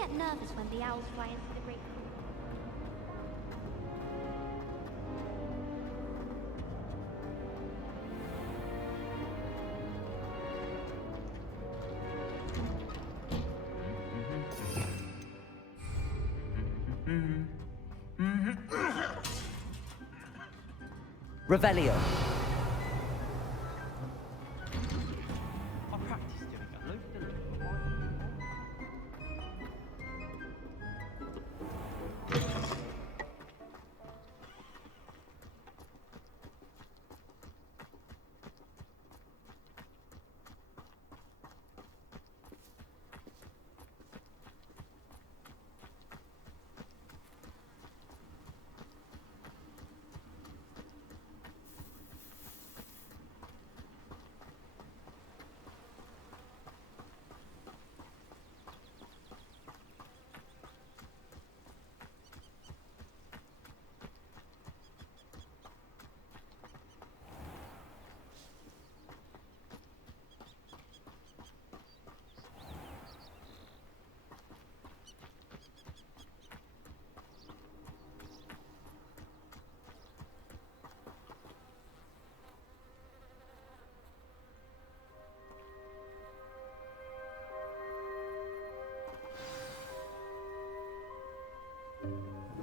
get nervous when the owls fly into the great hall. Revelio. I practiced doing a loop the loop.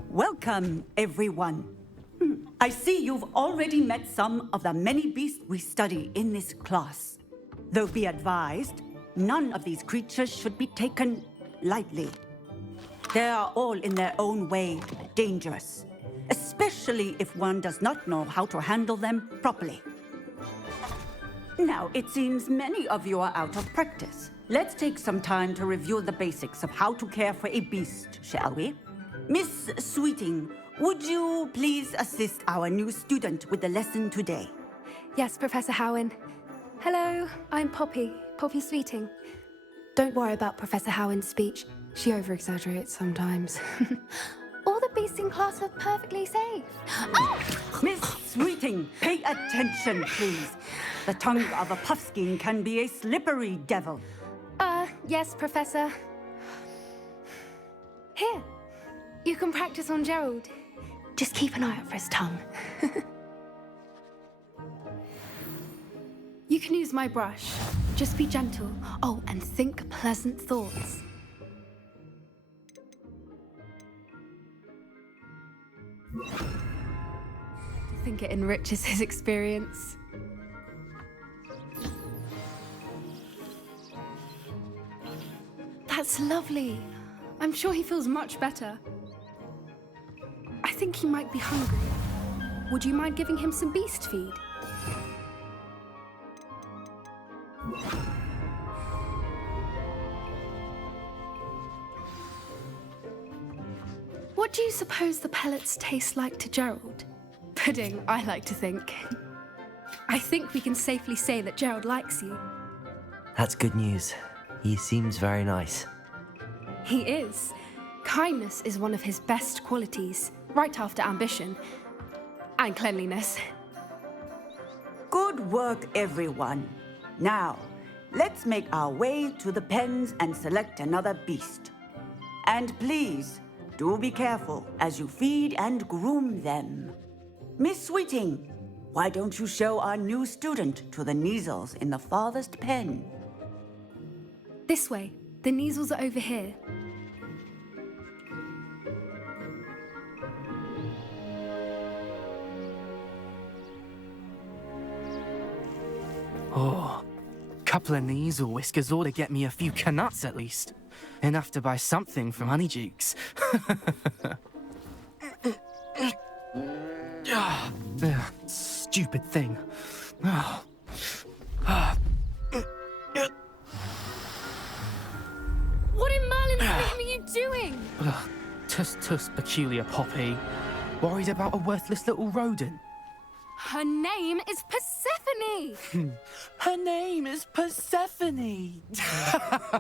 Welcome, everyone. I see you've already met some of the many beasts we study in this class. Though be advised, none of these creatures should be taken lightly. They are all in their own way dangerous, especially if one does not know how to handle them properly. Now, it seems many of you are out of practice. Let's take some time to review the basics of how to care for a beast, shall we? Miss Sweeting, would you please assist our new student with the lesson today? Yes, Professor Howen. Hello, I'm Poppy Sweeting. Don't worry about Professor Howen's speech. She over-exaggerates sometimes. All the beasts in class are perfectly safe. Oh! Miss Sweeting, pay attention, please. The tongue of a puffskein can be a slippery devil. Yes, Professor. Here, you can practice on Gerald. Just keep an eye out for his tongue. You can use my brush. Just be gentle. Oh, and think pleasant thoughts. I think it enriches his experience. That's lovely. I'm sure he feels much better. I think he might be hungry. Would you mind giving him some beast feed? What do you suppose the pellets taste like to Gerald? Pudding, I like to think. I think we can safely say that Gerald likes you. That's good news. He seems very nice. He is. Kindness is one of his best qualities, right after ambition. And cleanliness. Good work, everyone. Now, let's make our way to the pens and select another beast. And please, do be careful as you feed and groom them. Miss Sweeting, why don't you show our new student to the Kneazles in the farthest pen? This way. The Kneazles are over here. Oh, couple of Kneazle whiskers ought to get me a few canuts at least. Enough to buy something from Honeydukes. Stupid thing. What in Merlin's name are you doing? Tuss, peculiar Poppy. Worried about a worthless little rodent. Her name is Persephone! Her name is Persephone!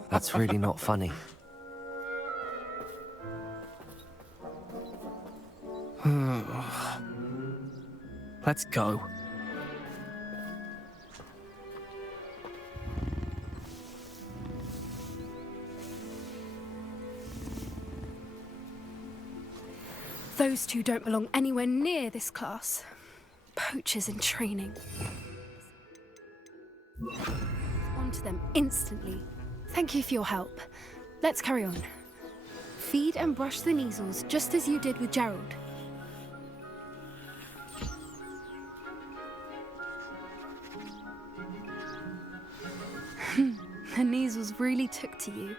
That's really not funny. Let's go. Those two don't belong anywhere near this class. Poachers in training. Onto them instantly. Thank you for your help. Let's carry on. Feed and brush the measles just as you did with Gerald. The measles really took to you.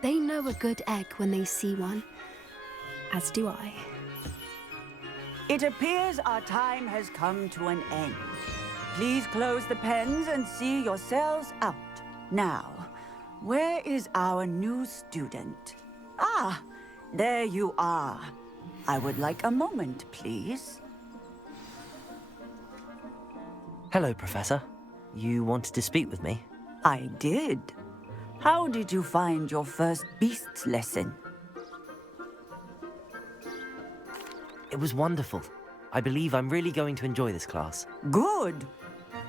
They know a good egg when they see one. As do I. It appears our time has come to an end. Please close the pens and see yourselves out. Now, where is our new student? Ah, there you are. I would like a moment, please. Hello, Professor. You wanted to speak with me? I did. How did you find your first beasts lesson? It was wonderful. I believe I'm really going to enjoy this class. Good.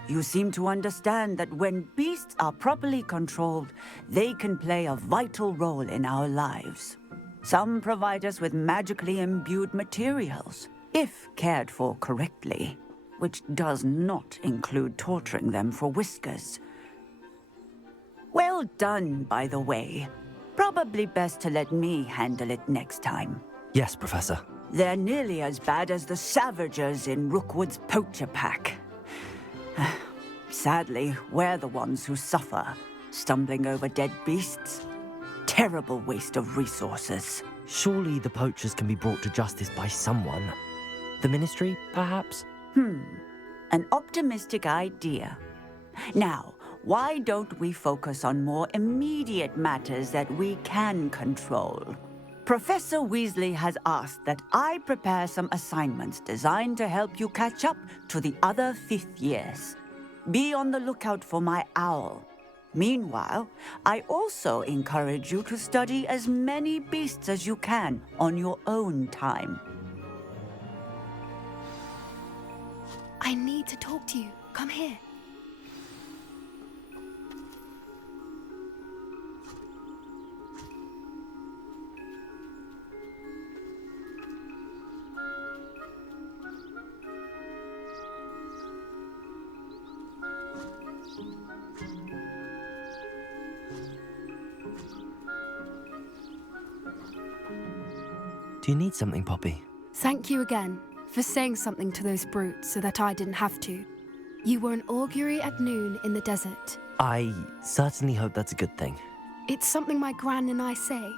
You seem to understand that when beasts are properly controlled, they can play a vital role in our lives. Some provide us with magically imbued materials, if cared for correctly, which does not include torturing them for whiskers. Well done, by the way. Probably best to let me handle it next time. Yes, Professor. They're nearly as bad as the Savagers in Rookwood's poacher pack. Sadly, we're the ones who suffer, stumbling over dead beasts. Terrible waste of resources. Surely the poachers can be brought to justice by someone. The Ministry, perhaps? An optimistic idea. Now, why don't we focus on more immediate matters that we can control? Professor Weasley has asked that I prepare some assignments designed to help you catch up to the other 5th years. Be on the lookout for my owl. Meanwhile, I also encourage you to study as many beasts as you can on your own time. I need to talk to you. Come here. Do you need something, Poppy? Thank you again for saying something to those brutes so that I didn't have to. You were an augury at noon in the desert. I certainly hope that's a good thing. It's something my gran and I say.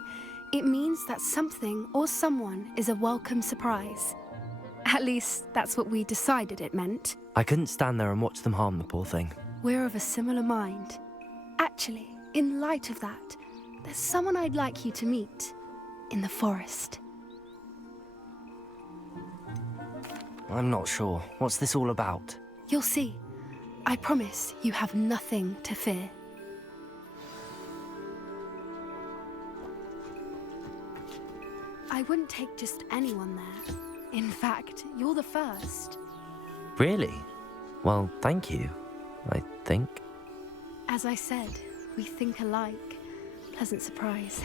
It means that something or someone is a welcome surprise. At least, that's what we decided it meant. I couldn't stand there and watch them harm the poor thing. We're of a similar mind. Actually, in light of that, there's someone I'd like you to meet in the forest. I'm not sure. What's this all about? You'll see. I promise you have nothing to fear. I wouldn't take just anyone there. In fact, you're the first. Really? Well, thank you, I think. As I said, we think alike. Pleasant surprise.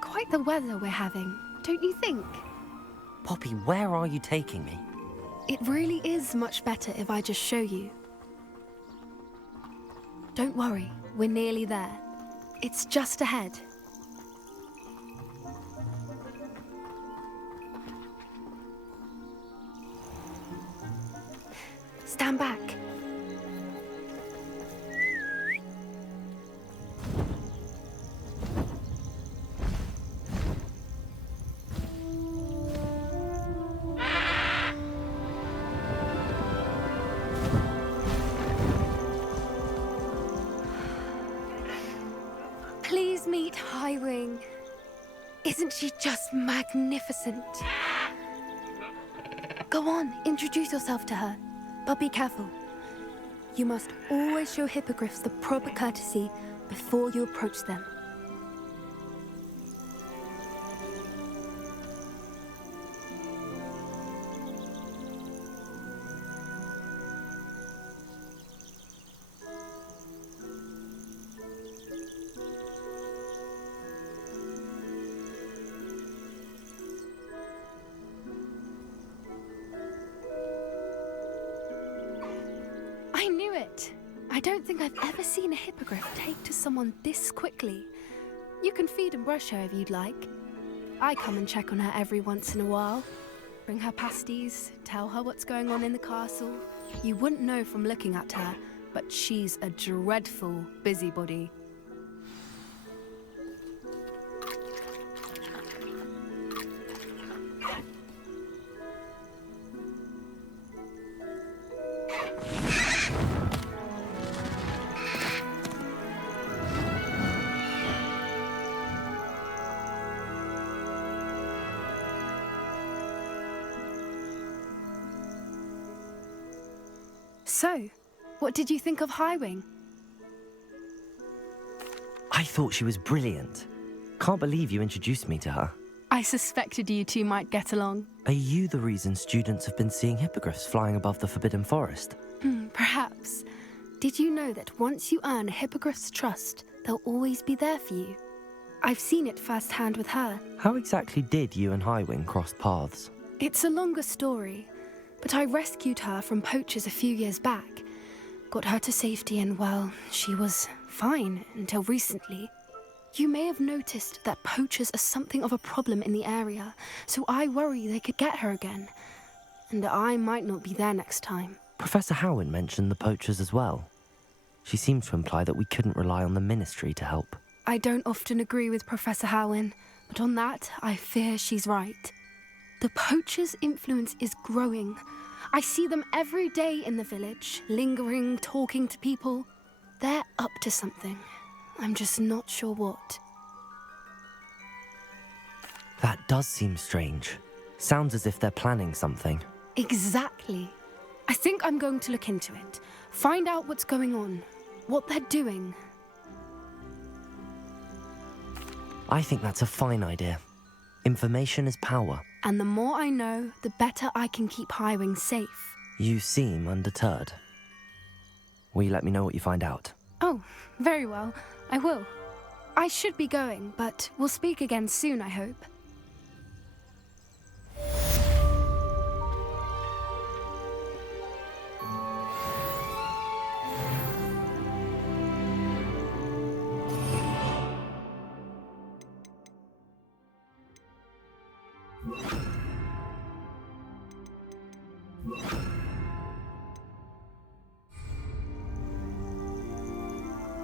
Quite the weather we're having, don't you think? Poppy, where are you taking me? It really is much better if I just show you. Don't worry, we're nearly there. It's just ahead. Stand back. Please meet Highwing. Isn't she just magnificent? Go on, introduce yourself to her. But be careful. You must always show hippogriffs the proper courtesy before you approach them. I knew it! I don't think I've ever seen a hippogriff take to someone this quickly. You can feed and brush her if you'd like. I come and check on her every once in a while. Bring her pasties, tell her what's going on in the castle. You wouldn't know from looking at her, but she's a dreadful busybody. So, what did you think of Highwing? I thought she was brilliant. Can't believe you introduced me to her. I suspected you two might get along. Are you the reason students have been seeing hippogriffs flying above the Forbidden Forest? Perhaps. Did you know that once you earn a hippogriff's trust, they'll always be there for you? I've seen it firsthand with her. How exactly did you and Highwing cross paths? It's a longer story, but I rescued her from poachers a few years back. Got her to safety and, well, she was fine until recently. You may have noticed that poachers are something of a problem in the area, so I worry they could get her again. And I might not be there next time. Professor Howin mentioned the poachers as well. She seemed to imply that we couldn't rely on the Ministry to help. I don't often agree with Professor Howin, but on that, I fear she's right. The poachers' influence is growing. I see them every day in the village, lingering, talking to people. They're up to something. I'm just not sure what. That does seem strange. Sounds as if they're planning something. Exactly. I think I'm going to look into it. Find out what's going on, what they're doing. I think that's a fine idea. Information is power. And the more I know, the better I can keep Highwing safe. You seem undeterred. Will you let me know what you find out? Oh, very well. I will. I should be going, but we'll speak again soon, I hope.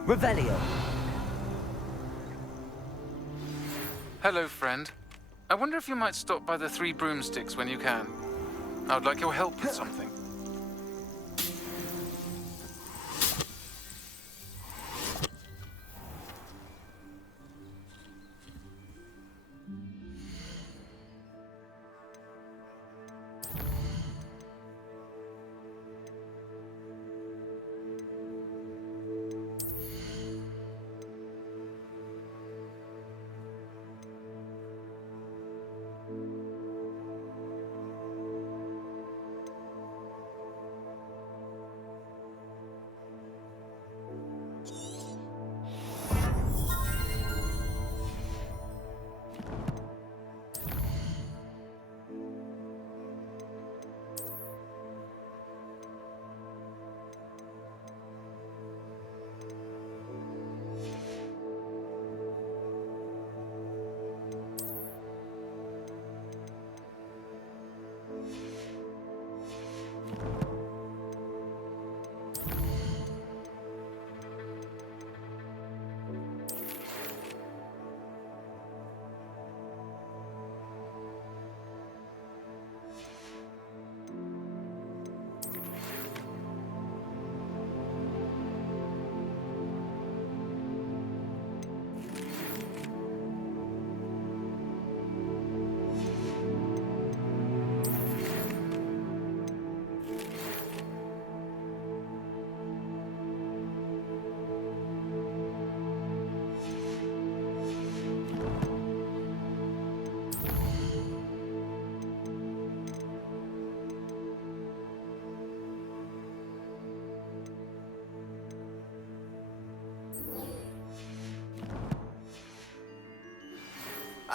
Revelio! Hello, friend. I wonder if you might stop by the Three Broomsticks when you can. I would like your help with something.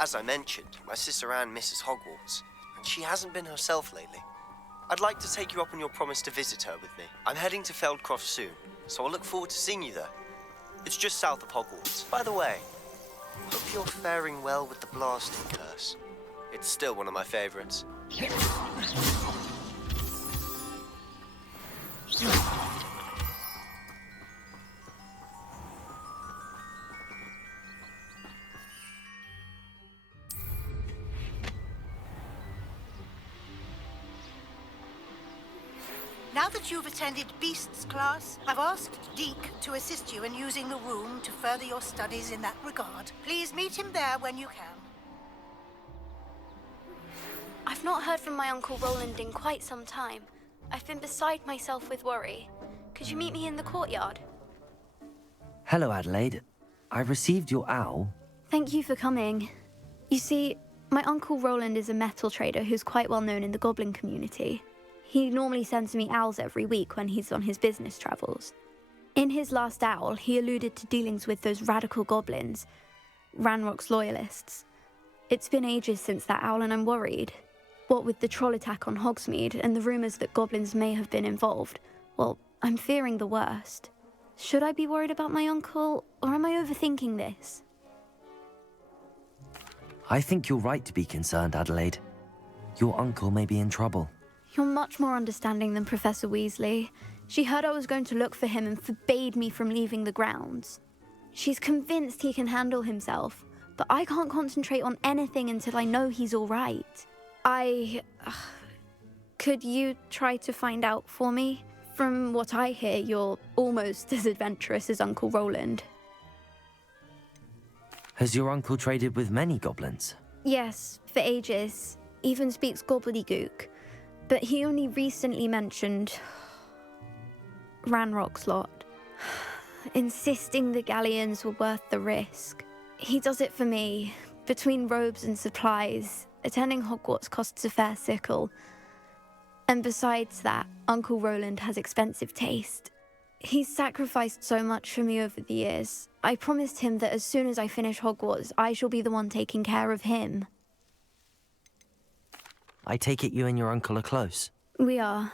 As I mentioned, my sister Anne misses Hogwarts, and she hasn't been herself lately. I'd like to take you up on your promise to visit her with me. I'm heading to Feldcroft soon, so I'll look forward to seeing you there. It's just south of Hogwarts. By the way, hope you're faring well with the blasting curse. It's still one of my favorites. Now that you've attended Beasts class, I've asked Deke to assist you in using the room to further your studies in that regard. Please meet him there when you can. I've not heard from my Uncle Roland in quite some time. I've been beside myself with worry. Could you meet me in the courtyard? Hello, Adelaide. I received your owl. Thank you for coming. You see, my Uncle Roland is a metal trader who's quite well known in the goblin community. He normally sends me owls every week when he's on his business travels. In his last owl, he alluded to dealings with those radical goblins, Ranrock's loyalists. It's been ages since that owl and I'm worried. What with the troll attack on Hogsmeade and the rumours that goblins may have been involved, well, I'm fearing the worst. Should I be worried about my uncle, or am I overthinking this? I think you're right to be concerned, Adelaide. Your uncle may be in trouble. You're much more understanding than Professor Weasley. She heard I was going to look for him and forbade me from leaving the grounds. She's convinced he can handle himself, but I can't concentrate on anything until I know he's all right. Could you try to find out for me? From what I hear, you're almost as adventurous as Uncle Roland. Has your uncle traded with many goblins? Yes, for ages. Even speaks gobbledygook. But he only recently mentioned Ranrock's lot, insisting the galleons were worth the risk. He does it for me. Between robes and supplies, attending Hogwarts costs a fair sickle. And besides that, Uncle Roland has expensive taste. He's sacrificed so much for me over the years. I promised him that as soon as I finish Hogwarts, I shall be the one taking care of him. I take it you and your uncle are close. We are.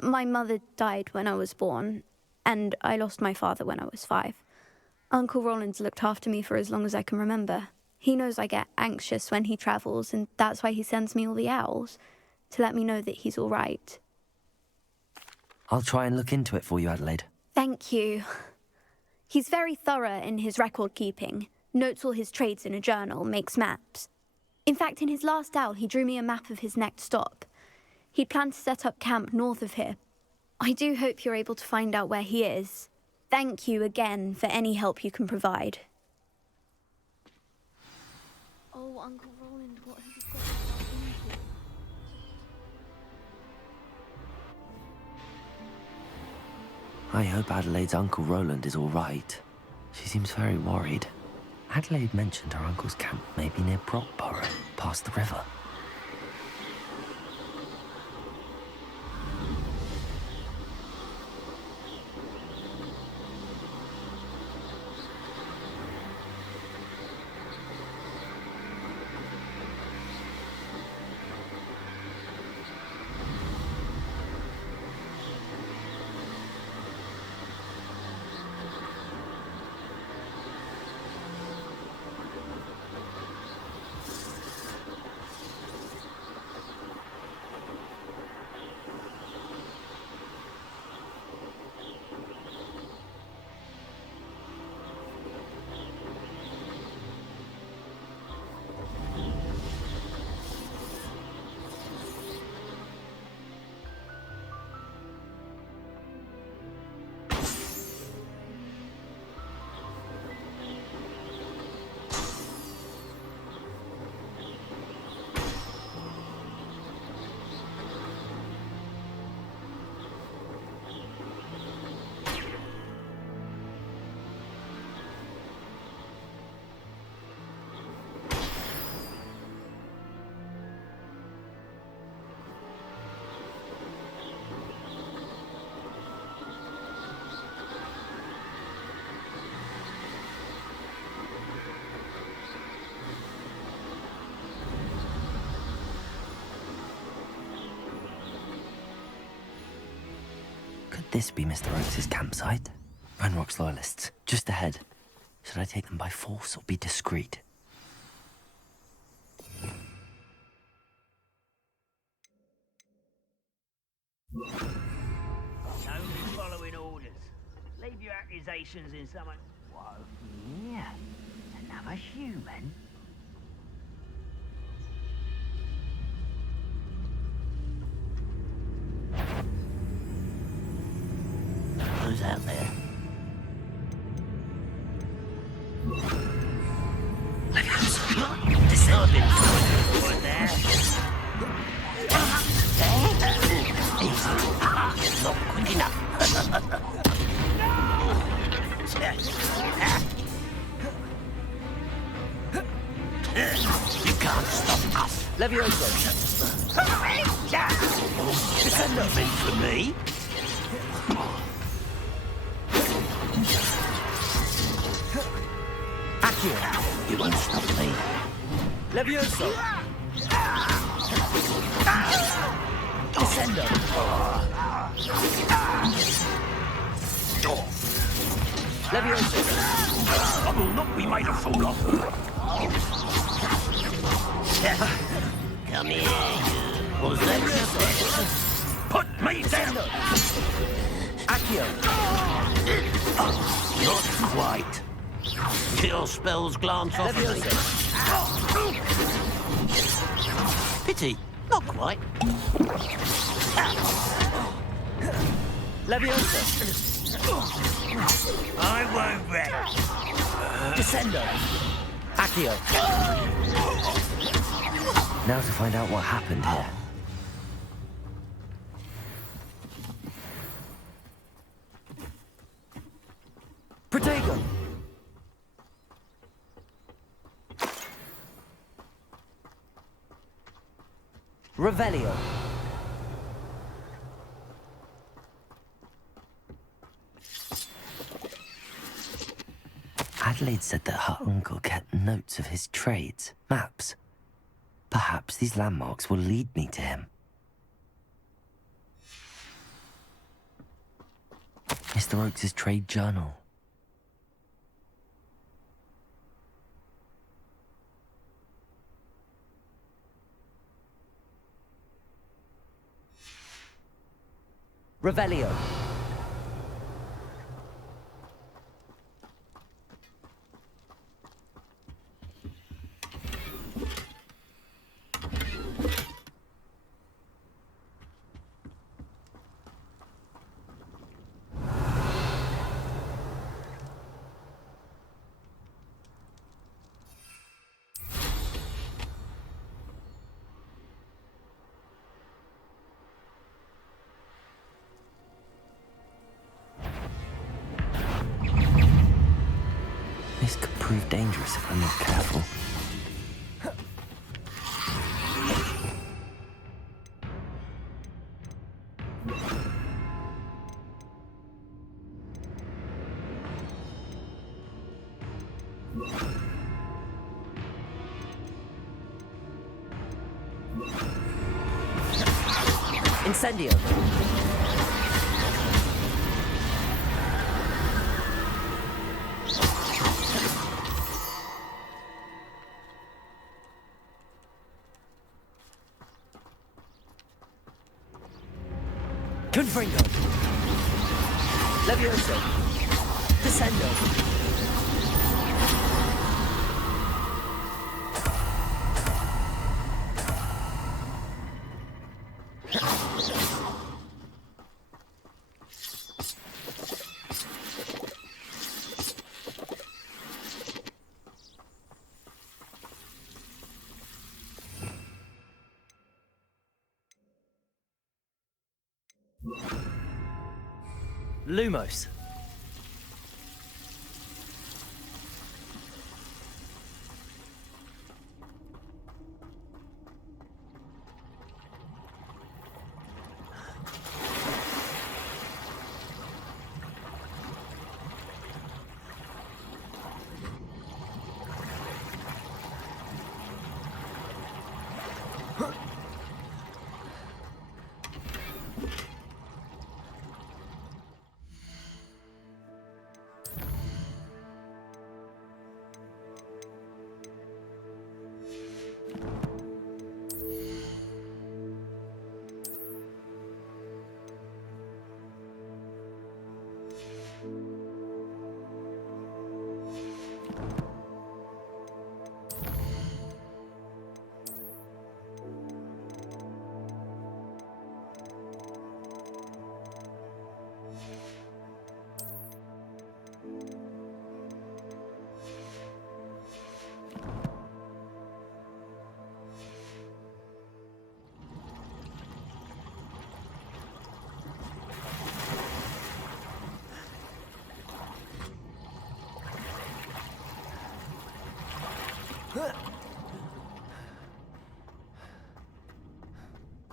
My mother died when I was born, and I lost my father when I was 5. Uncle Roland's looked after me for as long as I can remember. He knows I get anxious when he travels, and that's why he sends me all the owls, to let me know that he's all right. I'll try and look into it for you, Adelaide. Thank you. He's very thorough in his record keeping, notes all his trades in a journal, makes maps. In fact, in his last owl, he drew me a map of his next stop. He'd planned to set up camp north of here. I do hope you're able to find out where he is. Thank you again for any help you can provide. Oh, Uncle Roland, what have you got yourself into? I hope Adelaide's Uncle Roland is all right. She seems very worried. Adelaide mentioned her uncle's camp may be near Brockborough, past the river. Could this be Mr. Oakes' campsite? Renrock's loyalists, just ahead. Should I take them by force or be discreet? Only following orders. Leave your accusations in someone. Whoa, yeah. Another human? Who's out there? Disturbing. What there? Easy. Not quick enough. You can't stop us. Levioso! Is that not meant for me? Accio! You won't stop me. Levioso! Descendo. Levioso! I will not be made a fool of. Come here, you. Was that Put me down! Accio! Not quite. Your spells glance off me. Pity, not quite. Levioso! I won't rest. Descendo! Accio! Now to find out what happened here. Protego! Revelio! Adelaide said that her uncle kept notes of his trades, maps. Perhaps these landmarks will lead me to him. Mr. Oakes' trade journal. Revelio. This could prove dangerous if I'm not careful. Incendio! Confringo! Levioso! Descendo! Lumos.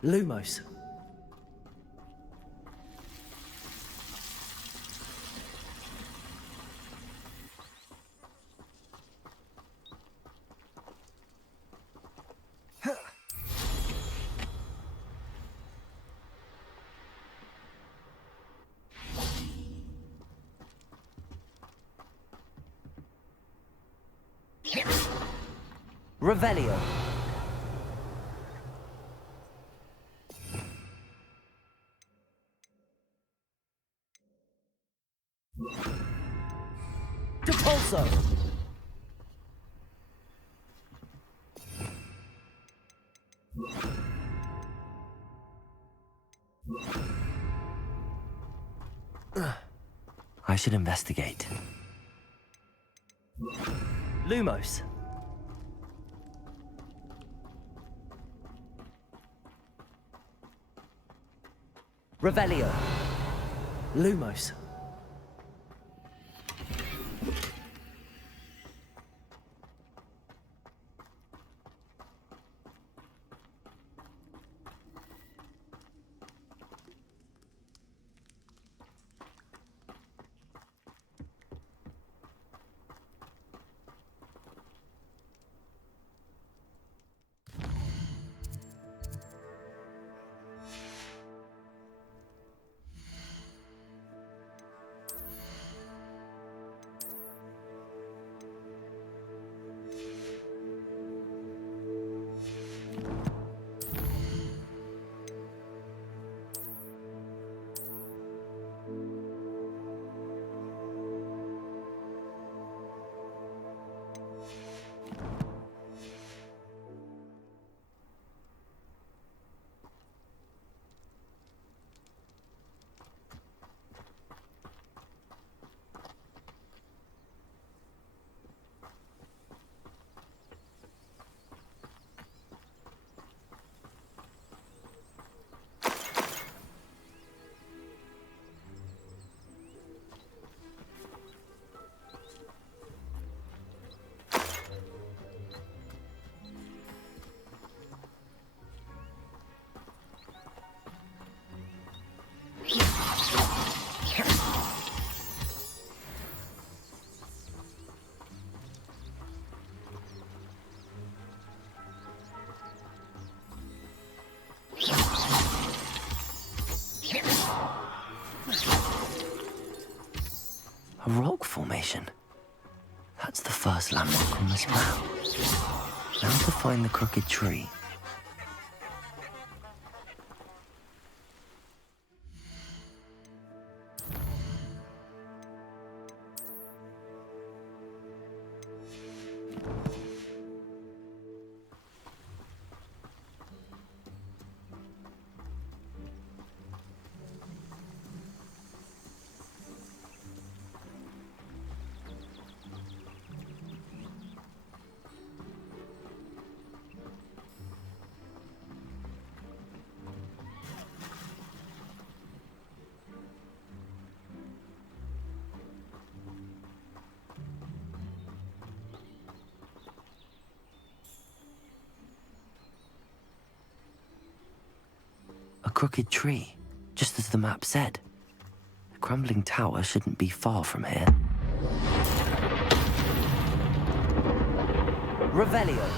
Lumos. Revelio. Depulso. I should investigate. Lumos. Revelio. Lumos. A rock formation. That's the first landmark on this map. Now to find the crooked tree. A crooked tree, just as the map said. The crumbling tower shouldn't be far from here. Revelio.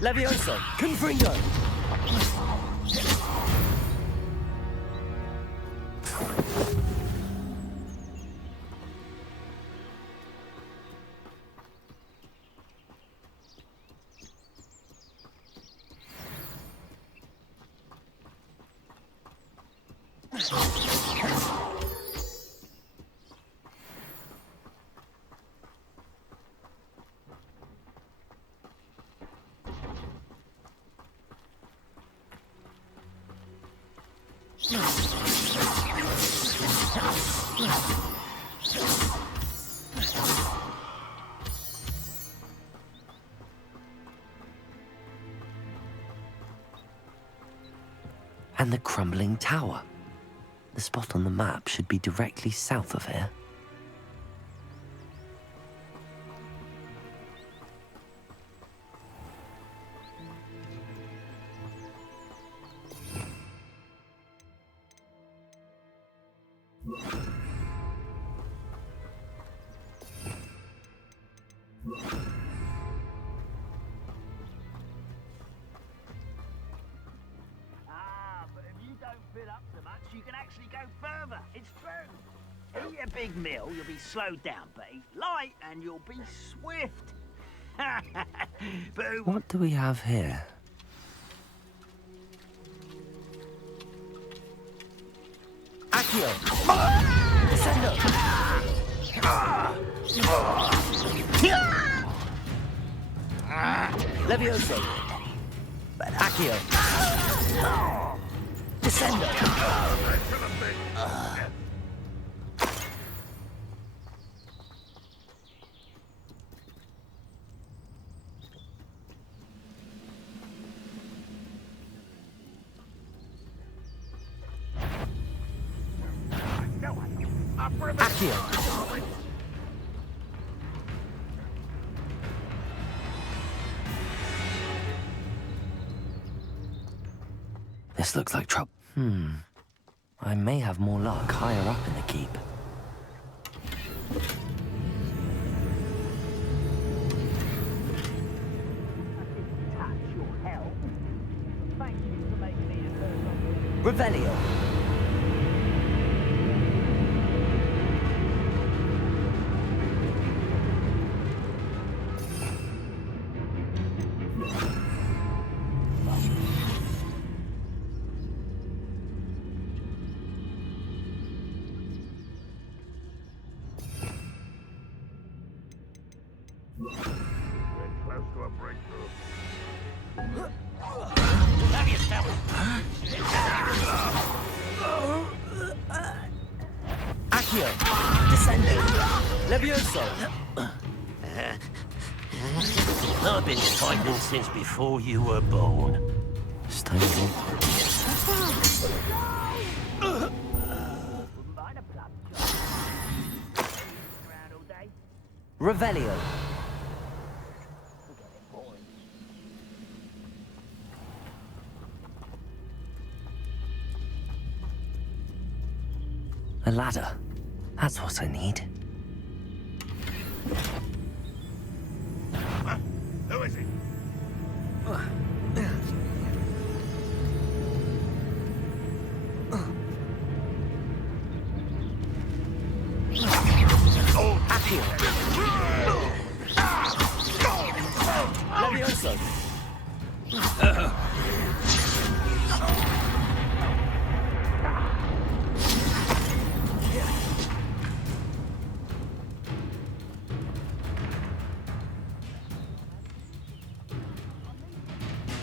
Levioso, Confringo! And the crumbling tower. The spot on the map should be directly south of here. But if you don't fill up so much, you can actually go further. It's true. Eat a big meal, you'll be slowed down, but eat light and you'll be swift. But What do we have here? Accio! Descendo! Levioso! Accio! Descendo! Accio! This looks like trouble. I may have more luck higher up in the keep. touch your help. Thank you for making me a person. Revelio! Accio! Descendo! Levioso! I've been fighting since before you were born. Stable. Revelio! A ladder. That's what I need. Who is he? Accio! Levioso!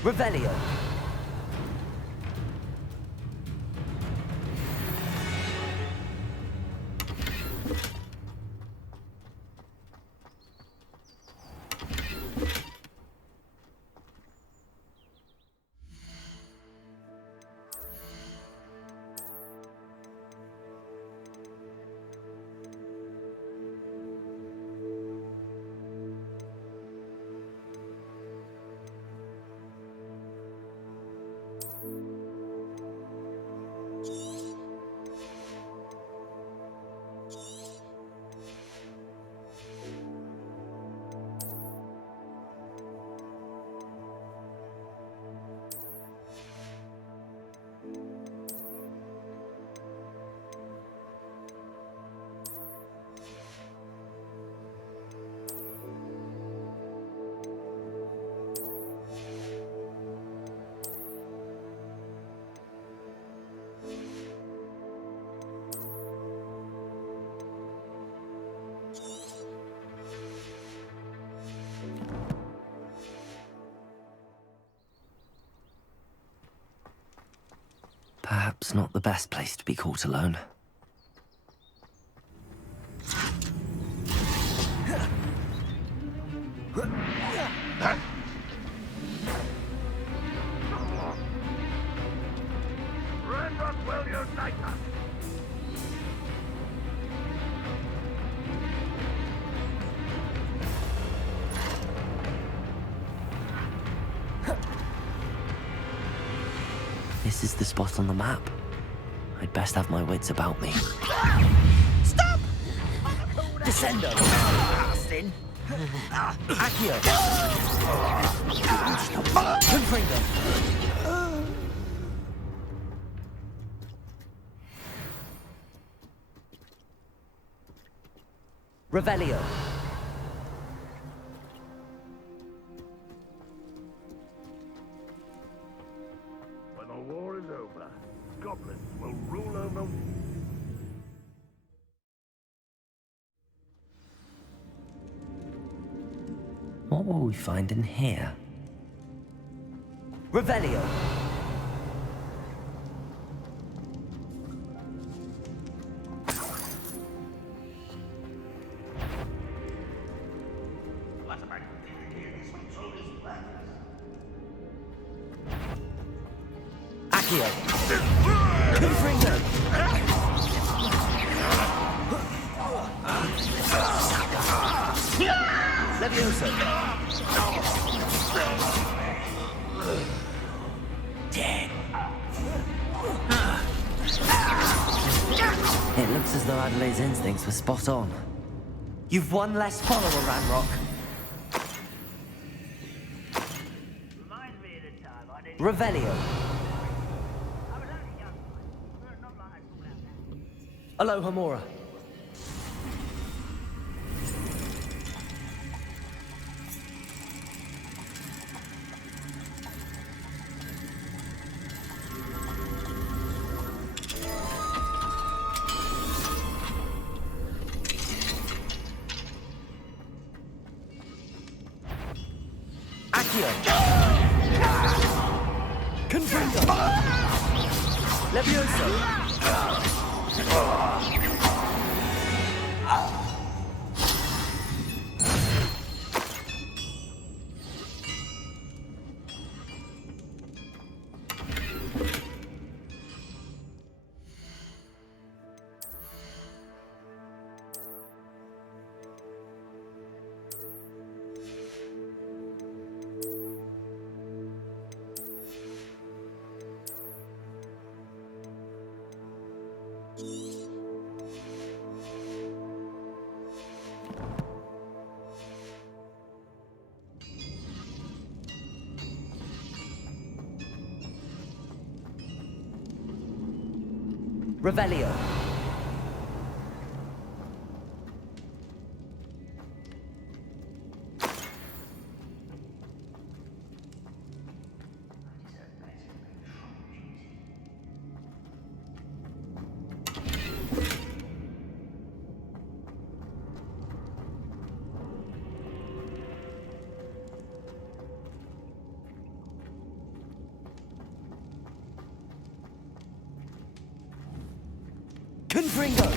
Revelio! Perhaps not the best place to be caught alone. This is the spot on the map. I'd best have my wits about me. Stop! Descendo! Blasting! Accio! Confringo! Revelio! When the war is over, goblins will rule over... What will we find in here? Revelio! Accio! Confringo! Levioso! Dead. It looks as though Adelaide's instincts were spot on. You've one less follower, Ranrock. Reminds me of the time I did. Revelio. I was only young, but not like I thought out now. Aloha Mora. Accio. Confringo. Levioso. Revelio. Confringo!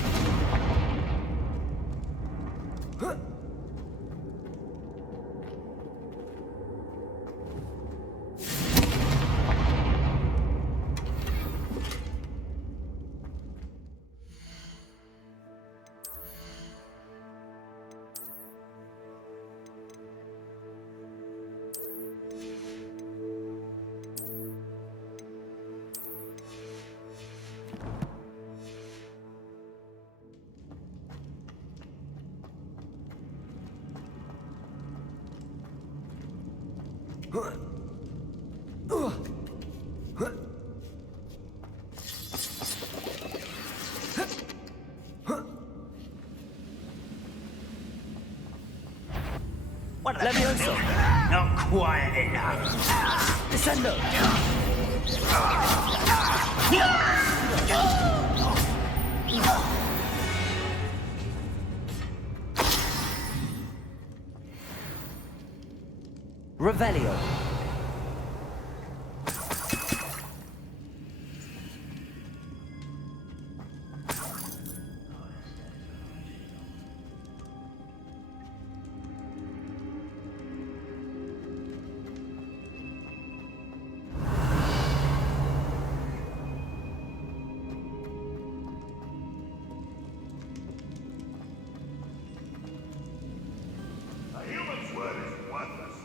Levioso! Not quiet enough. Descendo! Revelio. A human's word is worthless.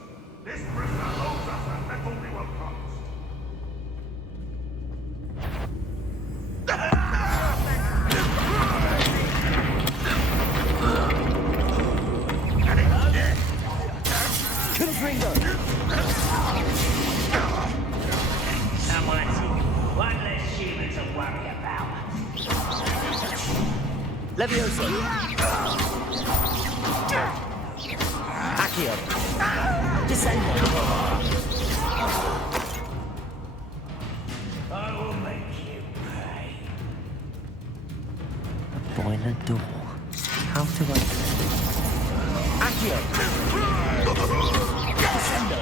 This prisoner Confringo! Someone's one less human to worry about. Levioso! Accio! Descendo! I will make you pay. A boiler door. How to open it? Accio! Descendo!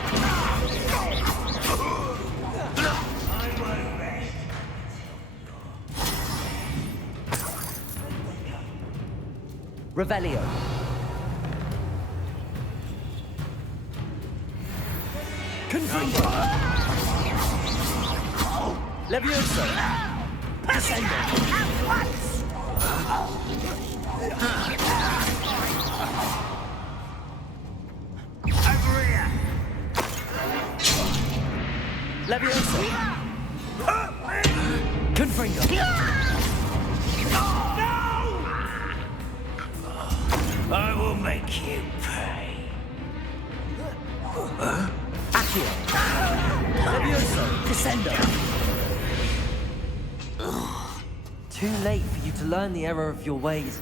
I won't rest. Revelio! Confringo! Levioso! Descendo! Over here. Levioso! Confringo! I will make you pay. Accio! Levioso! Descendo! Too late for you to learn the error of your ways.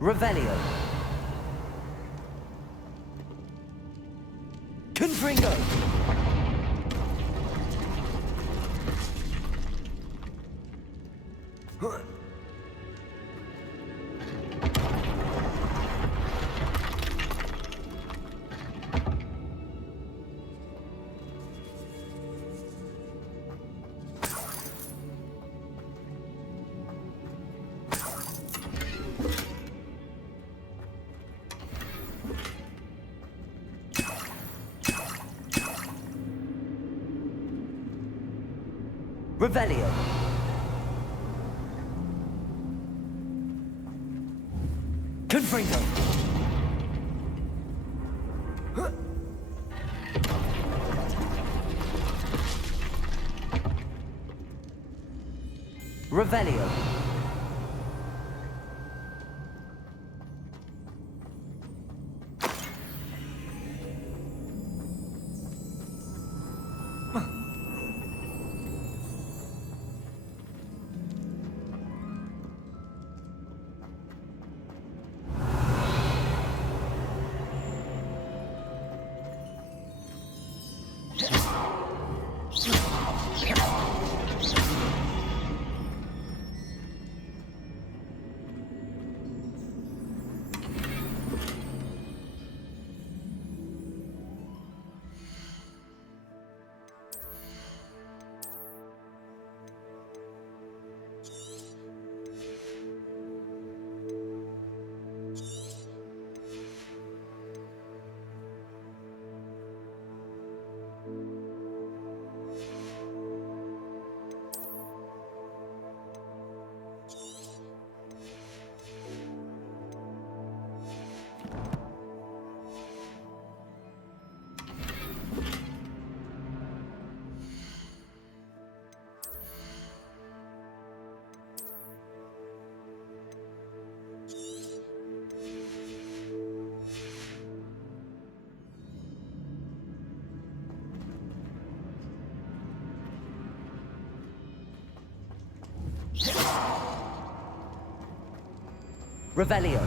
Revelio! Confringo! Revelio! Confringo! Revelio! Revelio!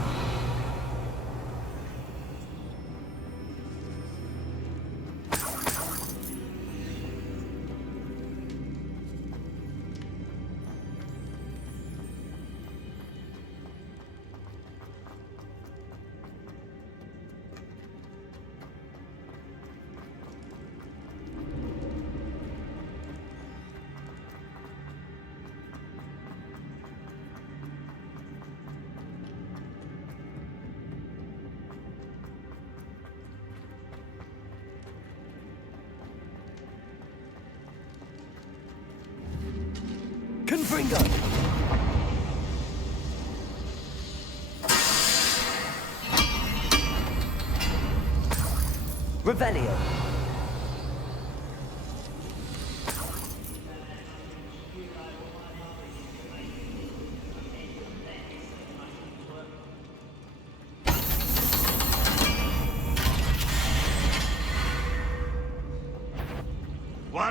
Confringo! Revelio!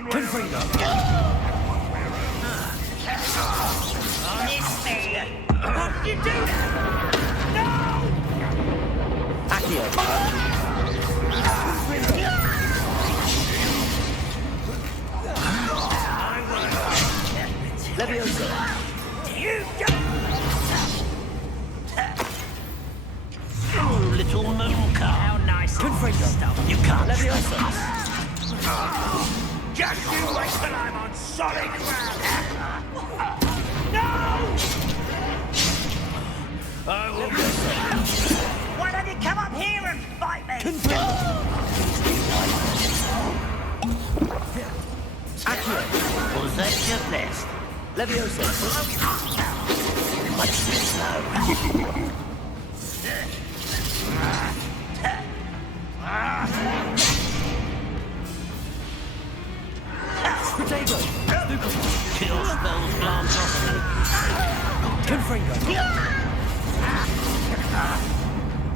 one way or another. Honestly, what did you do? No! Accio. Leviosa. You go! Oh, little moon car. How nice of stuff. You can't Leviosa. Just you wait till I'm on solid ground. No! I will Why don't you come up here and fight me? Accio. Was that your best? Leviosa. Much too slow. Potato. Kill spells glance off me. Confringo.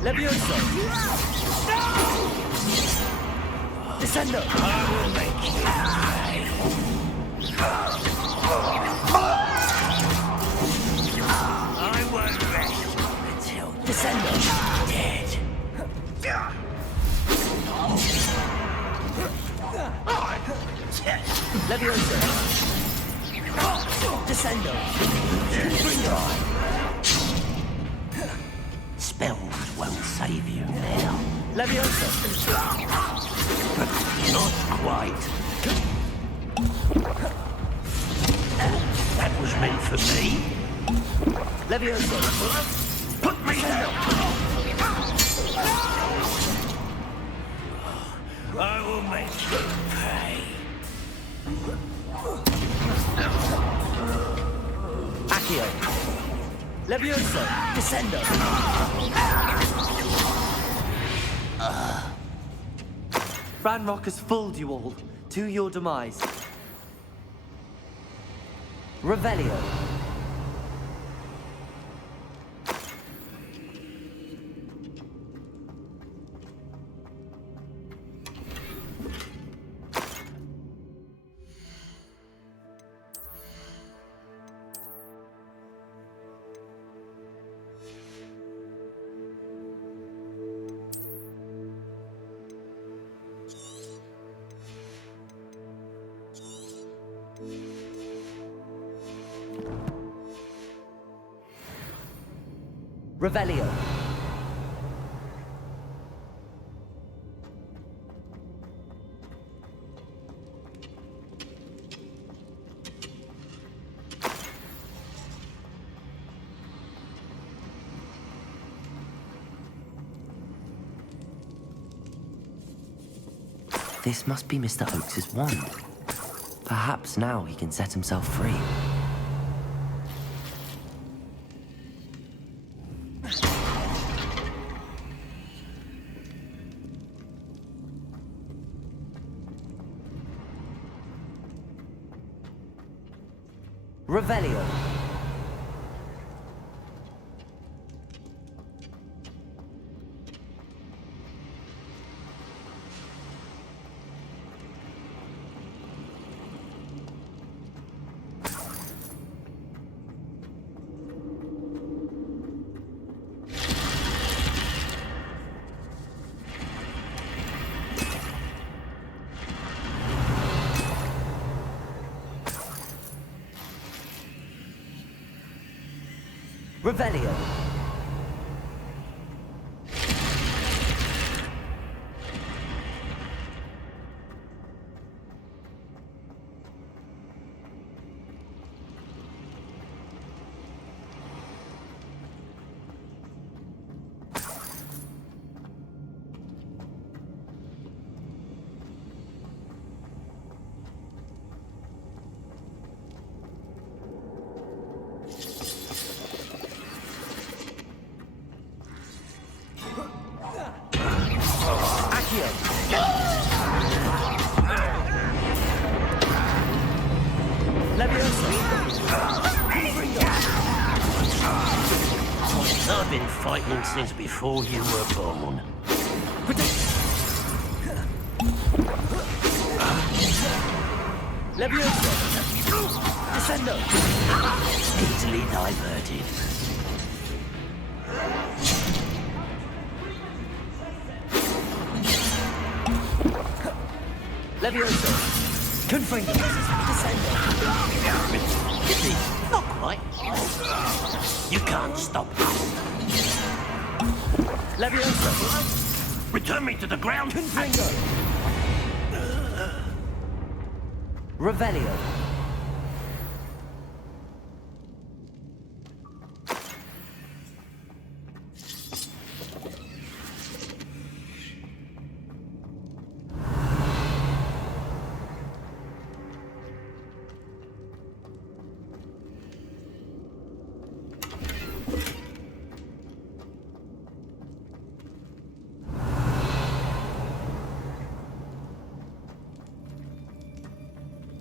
Leviosa. Descendo. I will make you pay. I won't rest until Descendo. dead. Leviosa. Descendo. Confringo. Spells won't save you now. Leviosa. Not quite. That was meant for me. Leviosa. Put me down. I will make you pay. Accio. Leviosa. Descendo. Ranrock has fooled you all. To your demise. Revelio. Revelio. This must be Mr. Oakes' wand. Perhaps now he can set himself free. Revelio. Revelio. I've been fighting since before you were born. Levioso! Descendo! Easily diverted. Levioso! Confringo! Descendo! Not quite. You can't stop us. Levioso! Return me to the ground. Confringo! Revelio!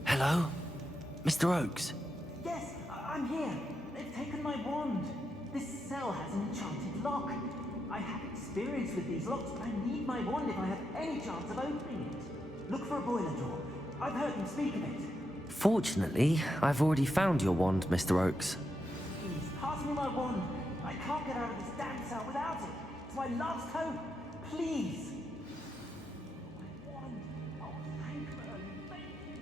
Hello? Mr. Oakes? Yes, I'm here. They've taken my wand. This cell has an enchanted lock. I have experience with these locks, but I need my wand if I have any chance of opening it. Look for a boiler door. I've heard them speak of it. Fortunately, I've already found your wand, Mr. Oakes. Please, pass me my wand. I can't get out of this damn cell without it. It's my last hope. Please. My wand. Oh, thank Merlin. Thank you.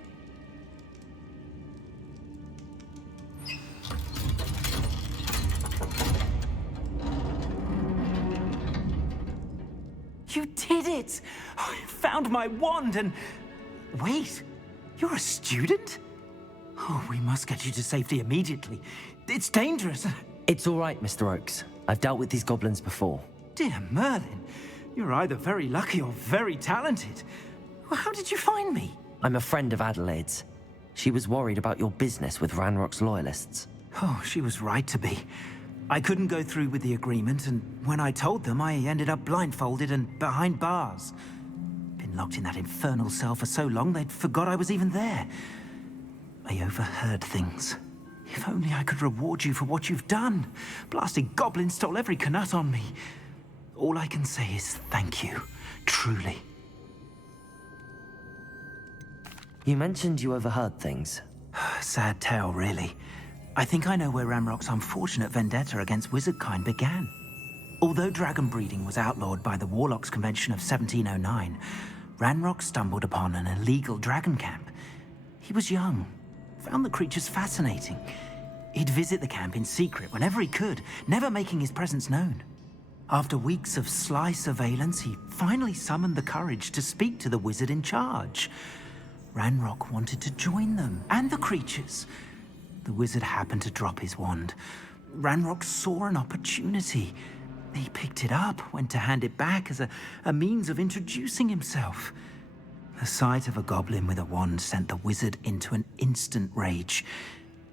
You did it! I found my wand and... Wait, you're a student? Oh, we must get you to safety immediately. It's dangerous. It's all right, Mr. Oakes. I've dealt with these goblins before. Dear Merlin, you're either very lucky or very talented. Well, how did you find me? I'm a friend of Adelaide's. She was worried about your business with Ranrock's loyalists. Oh, she was right to be. I couldn't go through with the agreement, and when I told them, I ended up blindfolded and behind bars. Been locked in that infernal cell for so long, they'd forgot I was even there. I overheard things. If only I could reward you for what you've done. Blasted goblins stole every Knut on me. All I can say is thank you, truly. You mentioned you overheard things. Sad tale, really. I think I know where Ranrock's unfortunate vendetta against wizardkind began. Although dragon breeding was outlawed by the Warlocks Convention of 1709, Ranrock stumbled upon an illegal dragon camp. He was young, found the creatures fascinating. He'd visit the camp in secret whenever he could, never making his presence known. After weeks of sly surveillance, he finally summoned the courage to speak to the wizard in charge. Ranrock wanted to join them, and the creatures. The wizard happened to drop his wand. Ranrock saw an opportunity. He picked it up, went to hand it back as a means of introducing himself. The sight of a goblin with a wand sent the wizard into an instant rage.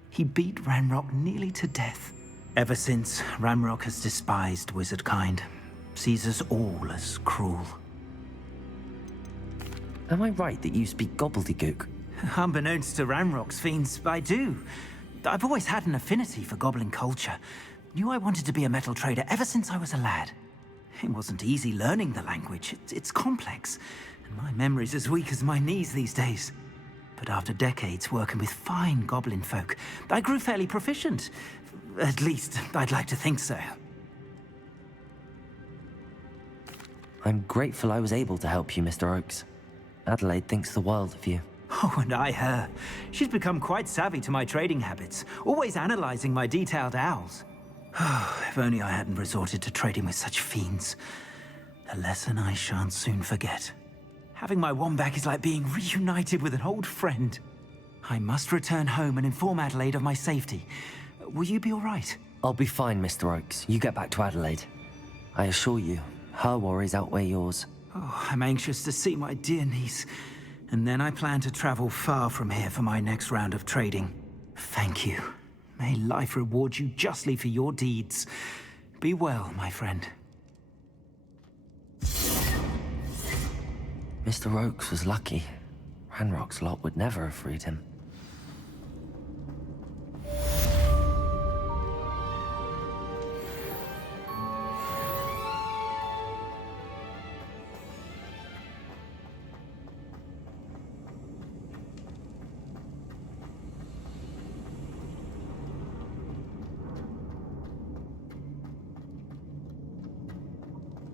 He beat Ranrock nearly to death. Ever since, Ranrock has despised wizardkind, sees us all as cruel. Am I right that you speak gobbledygook? Unbeknownst to Ranrock's fiends, I do. I've always had an affinity for goblin culture. Knew I wanted to be a metal trader ever since I was a lad. It wasn't easy learning the language. It's complex, and my memory's as weak as my knees these days. But after decades working with fine goblin folk, I grew fairly proficient. At least, I'd like to think so. I'm grateful I was able to help you, Mr. Oakes. Adelaide thinks the world of you. Oh, and I her. She's become quite savvy to my trading habits, always analyzing my detailed owls. If only I hadn't resorted to trading with such fiends. A lesson I shan't soon forget. Having my wand back is like being reunited with an old friend. I must return home and inform Adelaide of my safety. Will you be all right? I'll be fine, Mr. Oakes. You get back to Adelaide. I assure you, her worries outweigh yours. Oh, I'm anxious to see my dear niece. And then I plan to travel far from here for my next round of trading. Thank you. May life reward you justly for your deeds. Be well, my friend. Mr. Oakes was lucky. Ranrock's lot would never have freed him.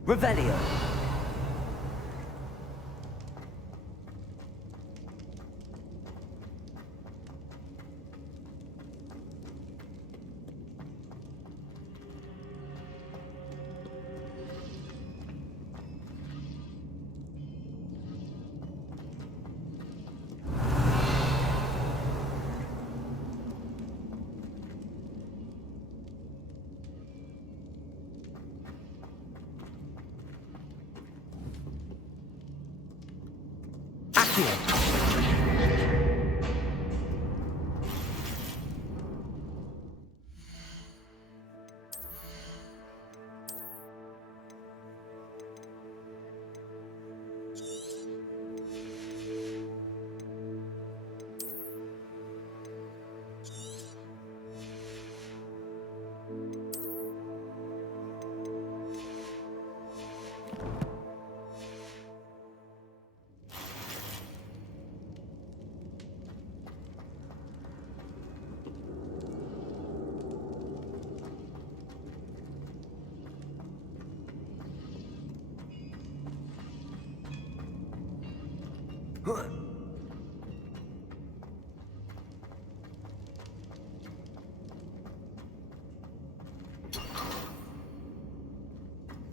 Revelio.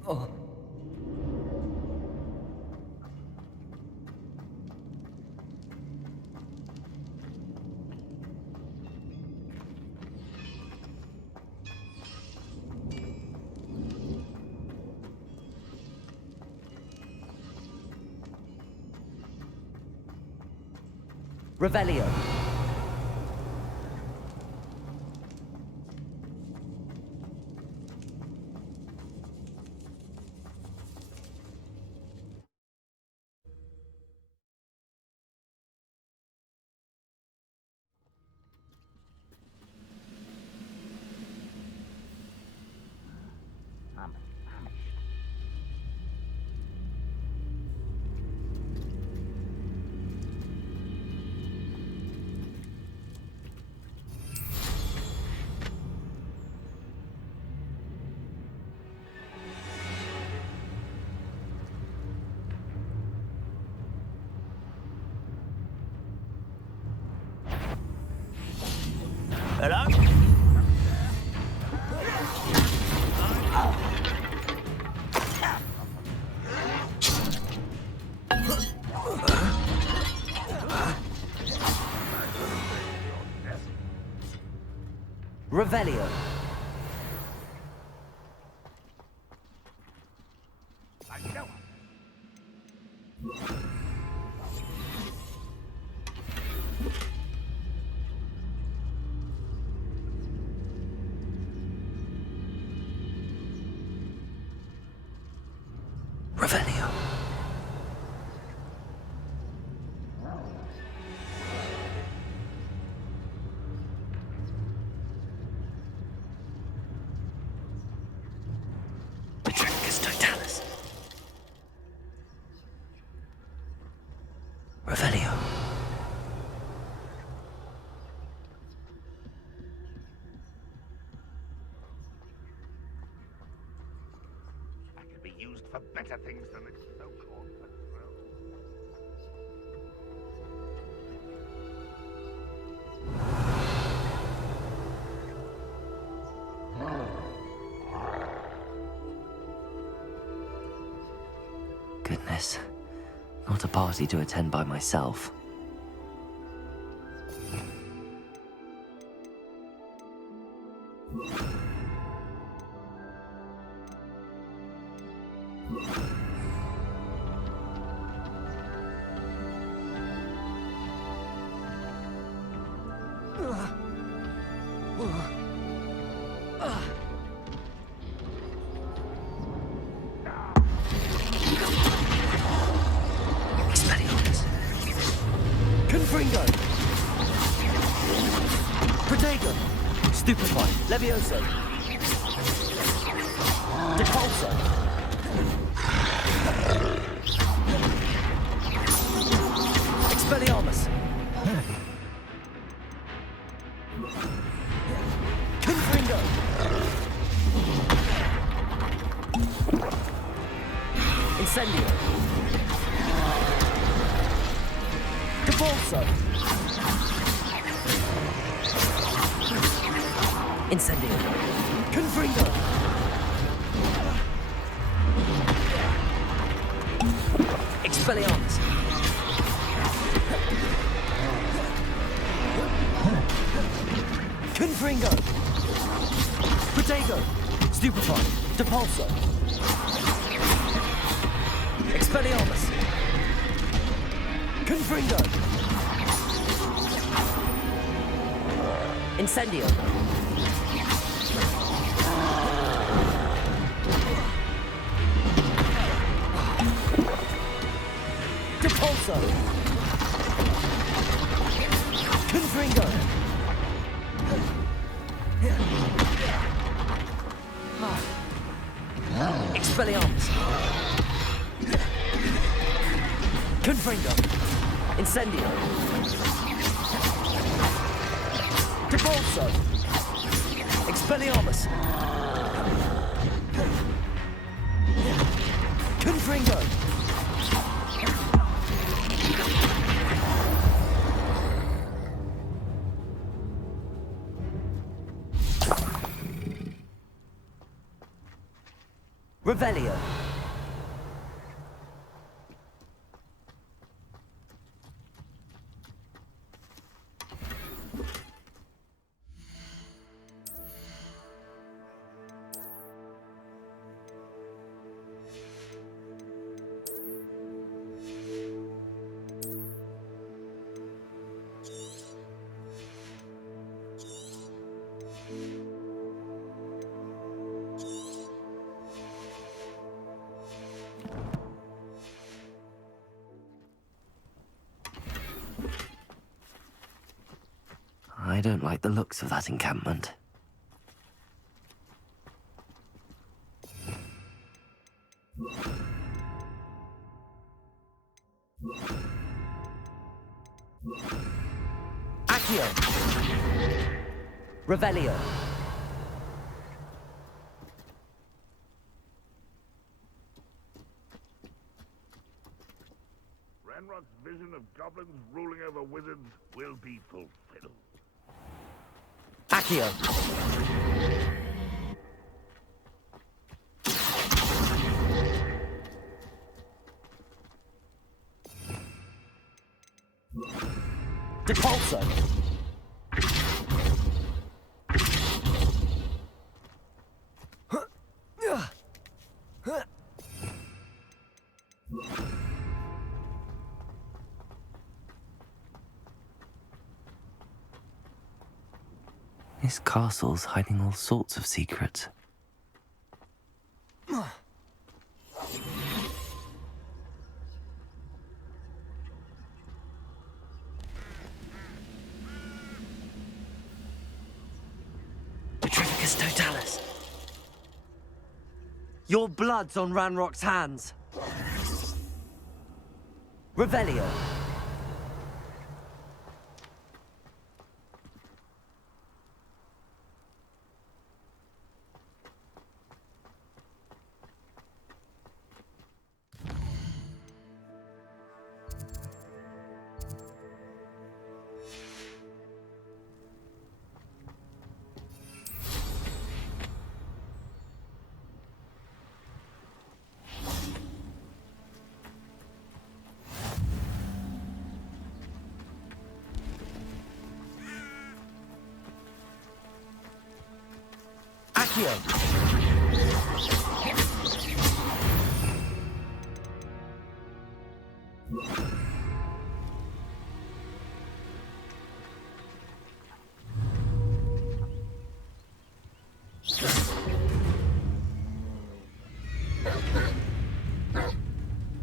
Oh. Revelio. Hello? Revelio. Revelio. Petricus totalis. Revelio. That could be used for better things than its so-called patrol. Goodness. Not a party to attend by myself. Confringo! Protego! Stupefy! Levioso! Depulso! Expelliarmus! Confringo! Incendio. Depulso. Incendio. Confringo. Expelliarmus. Confringo. Protego. Stupefy. Depulso. Expelliarmus. Confringo. Incendio. Depulso. Confringo. Expelliarmus. Confringo. Incendio. Depulso. Expelliarmus. Confringo. Revelio. I don't like the looks of that encampment. Accio! Revelio! Ranrock's vision of goblins ruling over wizards will be fulfilled. Accio! Depulso! This castle's hiding all sorts of secrets. Petrificus Totalis. Your blood's on Ranrock's hands. Revelio. Accio!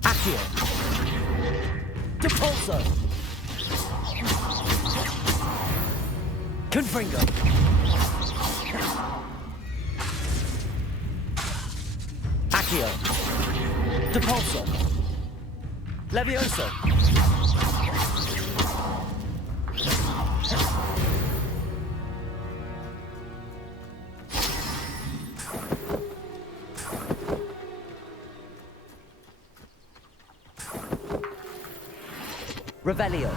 Accio! Depulso! Confringo! Accio! Depulso! Levioso! Revelio.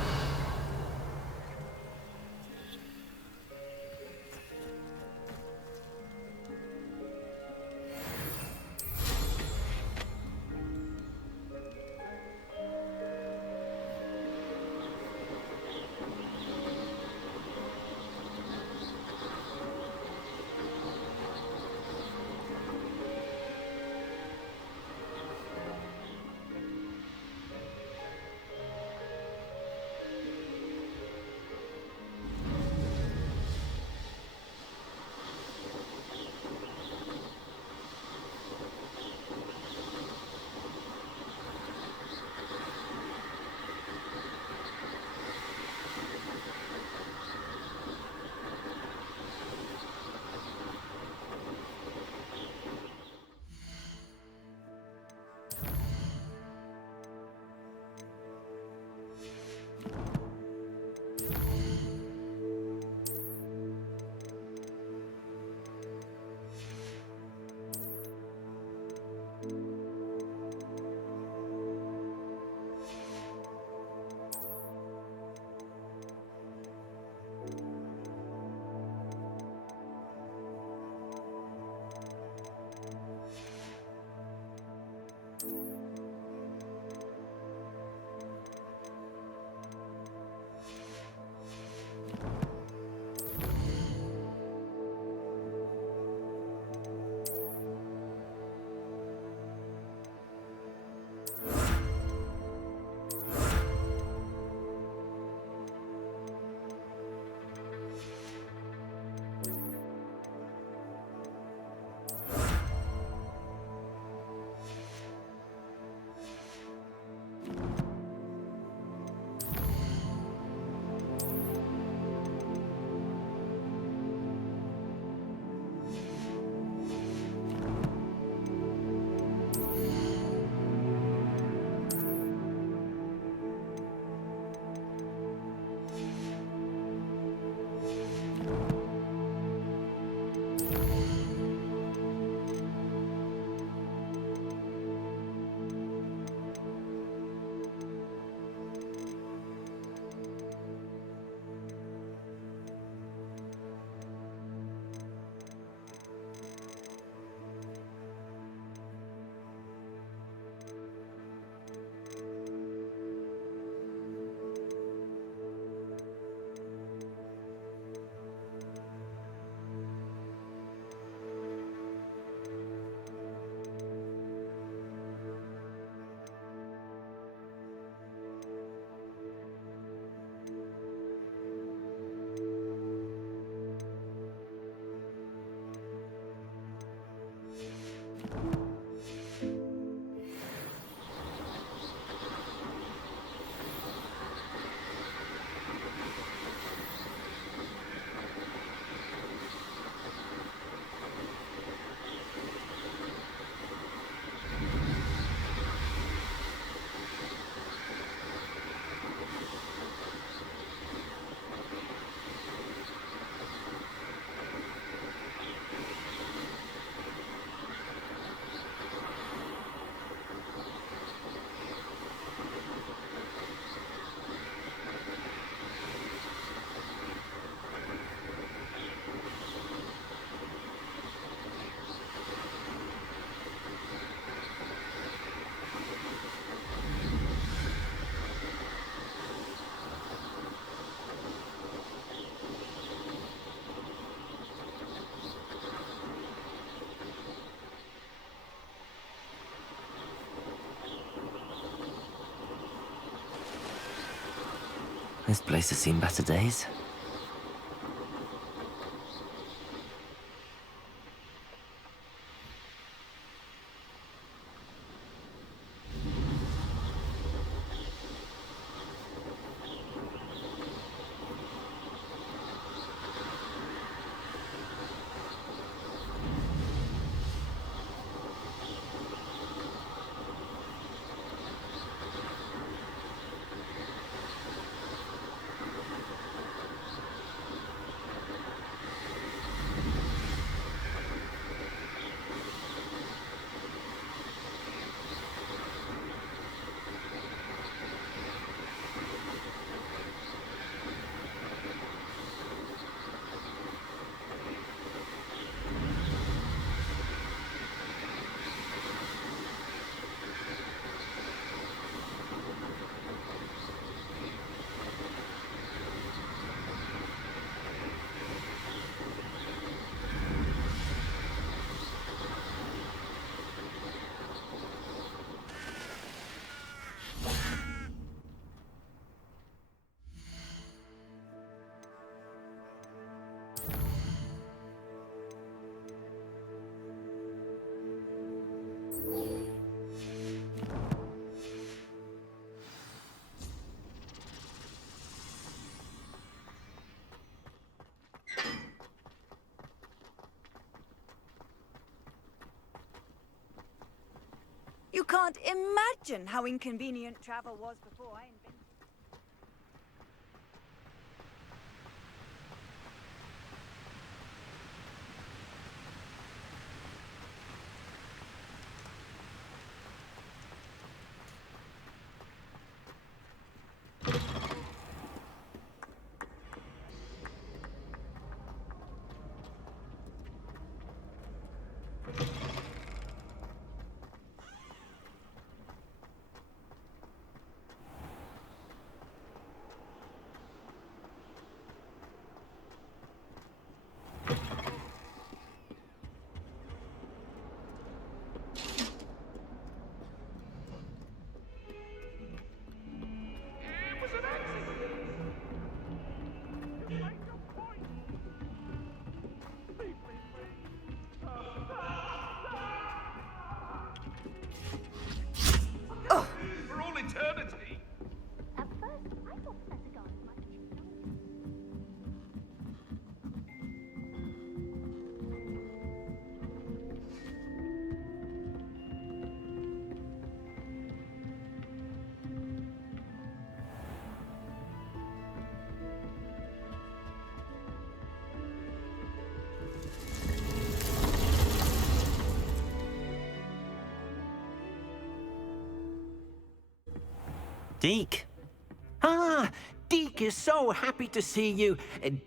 This place has seen better days. You can't imagine how inconvenient travel was before I invented... For all eternity! At first, I thought Professor Garden might be... Deke. Ah, Deke is so happy to see you.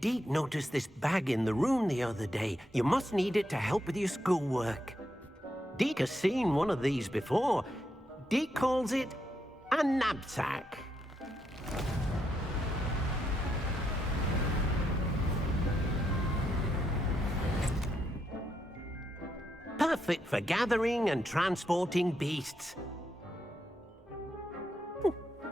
Deke noticed this bag in the room the other day. You must need it to help with your schoolwork. Deke has seen one of these before. Deke calls it a knapsack. Perfect for gathering and transporting beasts.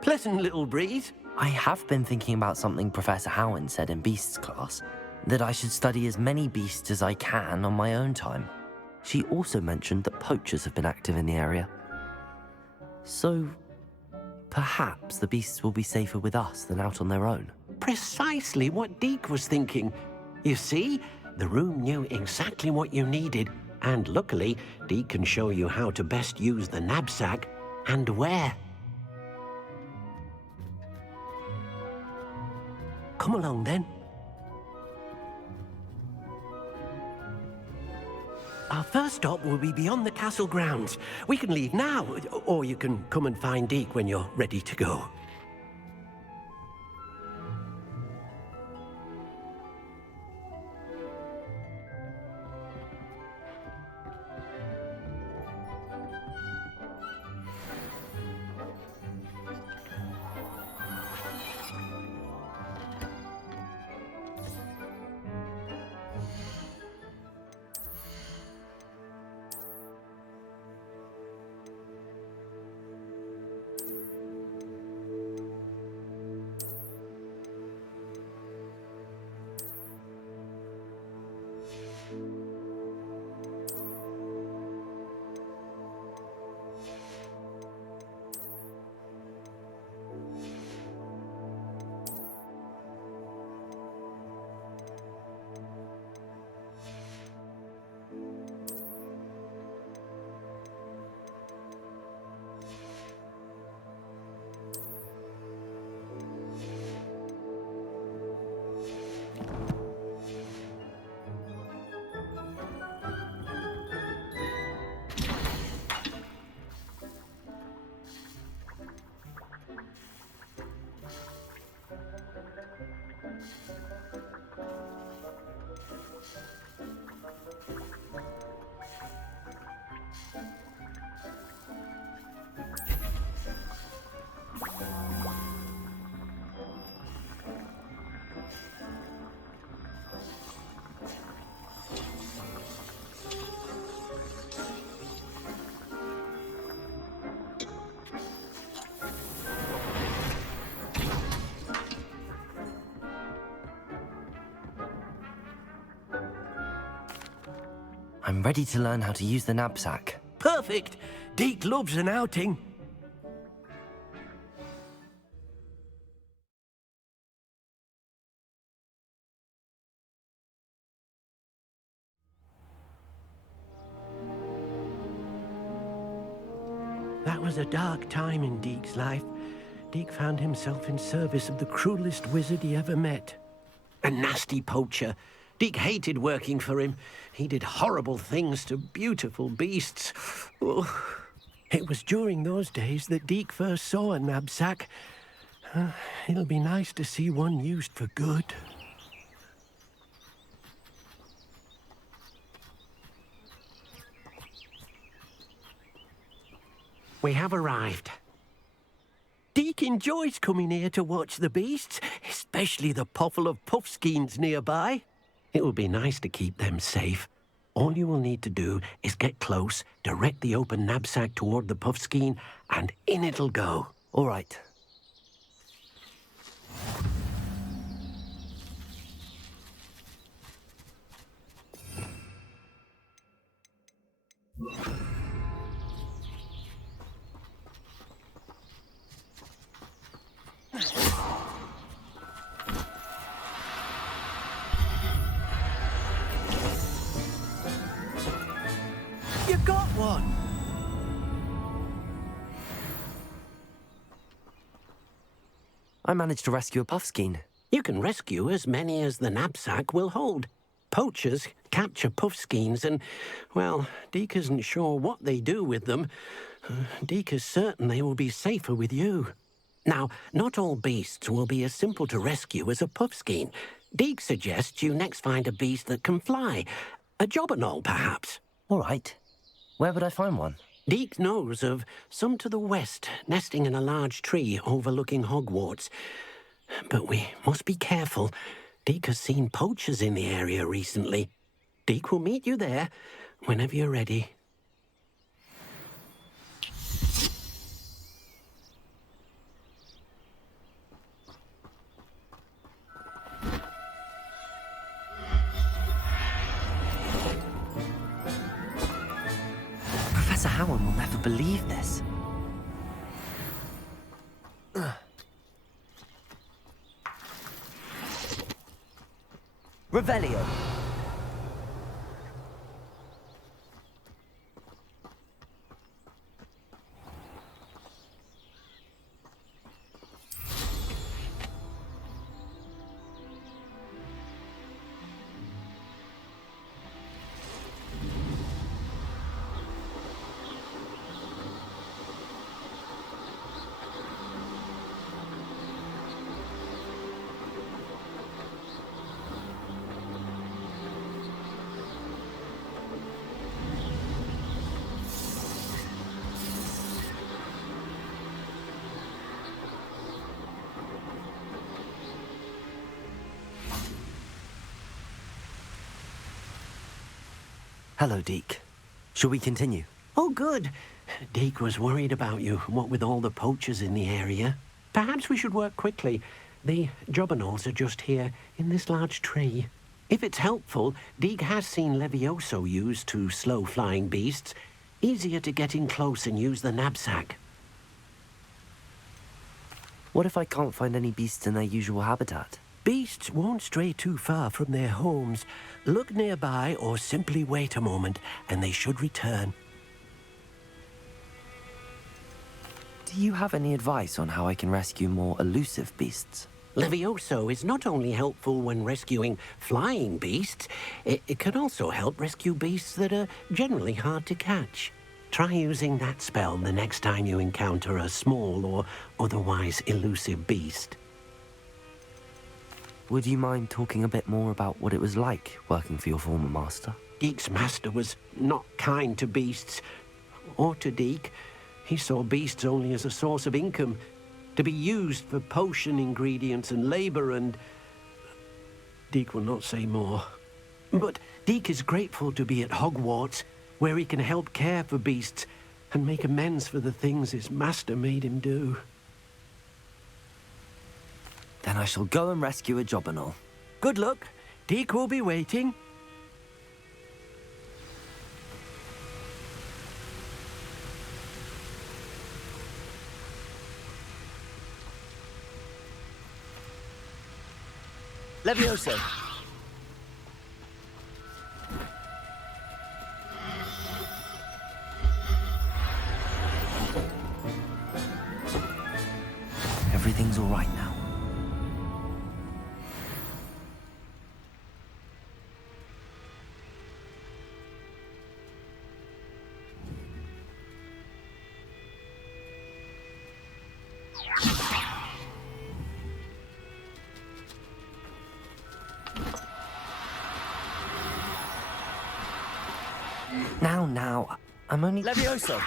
Pleasant little breeze. I have been thinking about something Professor Howin said in Beasts class, that I should study as many beasts as I can on my own time. She also mentioned that poachers have been active in the area. So, perhaps the beasts will be safer with us than out on their own. Precisely what Deke was thinking. You see, the room knew exactly what you needed, and luckily, Deke can show you how to best use the knapsack and where. Come along, then. Our first stop will be beyond the castle grounds. We can leave now, or you can come and find Deke when you're ready to go. I'm ready to learn how to use the knapsack. Perfect! Deke loves an outing. a dark time in Deke's life. Deke found himself in service of the cruelest wizard he ever met. A nasty poacher. Deke hated working for him. He did horrible things to beautiful beasts. Oh. It was during those days that Deke first saw a knapsack. It'll be nice to see one used for good. We have arrived. Deke enjoys coming here to watch the beasts, especially the potful of puffskeins nearby. It will be nice to keep them safe. All you will need to do is get close, direct the open knapsack toward the puffskein, and in it'll go. All right. You got one! I managed to rescue a puffskein. You can rescue as many as the knapsack will hold. Poachers capture puffskeins and, well, Deke isn't sure what they do with them. Deke is certain they will be safer with you. Now, not all beasts will be as simple to rescue as a puffskein. Deke suggests you next find a beast that can fly. A jobberknoll, perhaps. All right. Where would I find one? Deke knows of some to the west, nesting in a large tree overlooking Hogwarts. But we must be careful. Deke has seen poachers in the area recently. Deke will meet you there whenever you're ready. Professor Howard will never believe this. Revelio. Hello, Deke. Shall we continue? Oh, good. Deke was worried about you, what with all the poachers in the area. Perhaps we should work quickly. The jobberknolls are just here, in this large tree. If it's helpful, Deke has seen Levioso used to slow flying beasts. Easier to get in close and use the knapsack. What if I can't find any beasts in their usual habitat? Beasts won't stray too far from their homes. Look nearby or simply wait a moment, and they should return. Do you have any advice on how I can rescue more elusive beasts? Levioso is not only helpful when rescuing flying beasts, it can also help rescue beasts that are generally hard to catch. Try using that spell the next time you encounter a small or otherwise elusive beast. Would you mind talking a bit more about what it was like working for your former master? Deke's master was not kind to beasts, or to Deke. He saw beasts only as a source of income, to be used for potion ingredients and labor, and Deke will not say more. But Deke is grateful to be at Hogwarts, where he can help care for beasts and make amends for the things his master made him do. Then I shall go and rescue a jobberknoll. Good luck. Deke will be waiting. Levioso. everything's all right now. Now, I'm only... Levioso!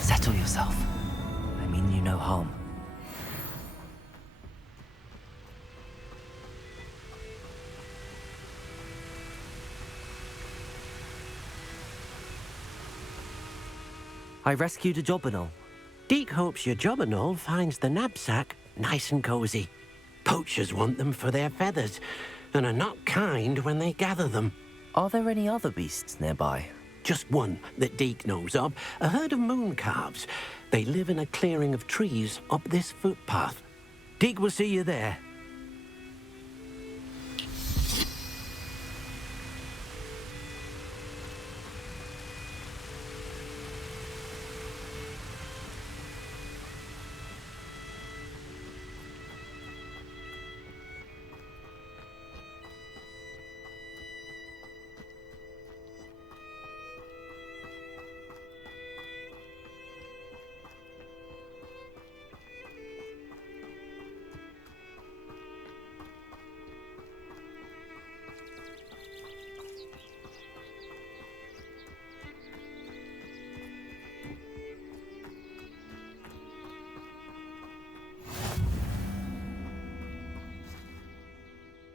Settle yourself. I mean you no harm. I rescued a Jobberknoll. Deek hopes your Jobberknoll finds the knapsack nice and cozy. Poachers want them for their feathers, and are not kind when they gather them. Are there any other beasts nearby? Just one that Deek knows of, a herd of moon calves. They live in a clearing of trees up this footpath. Deek will see you there.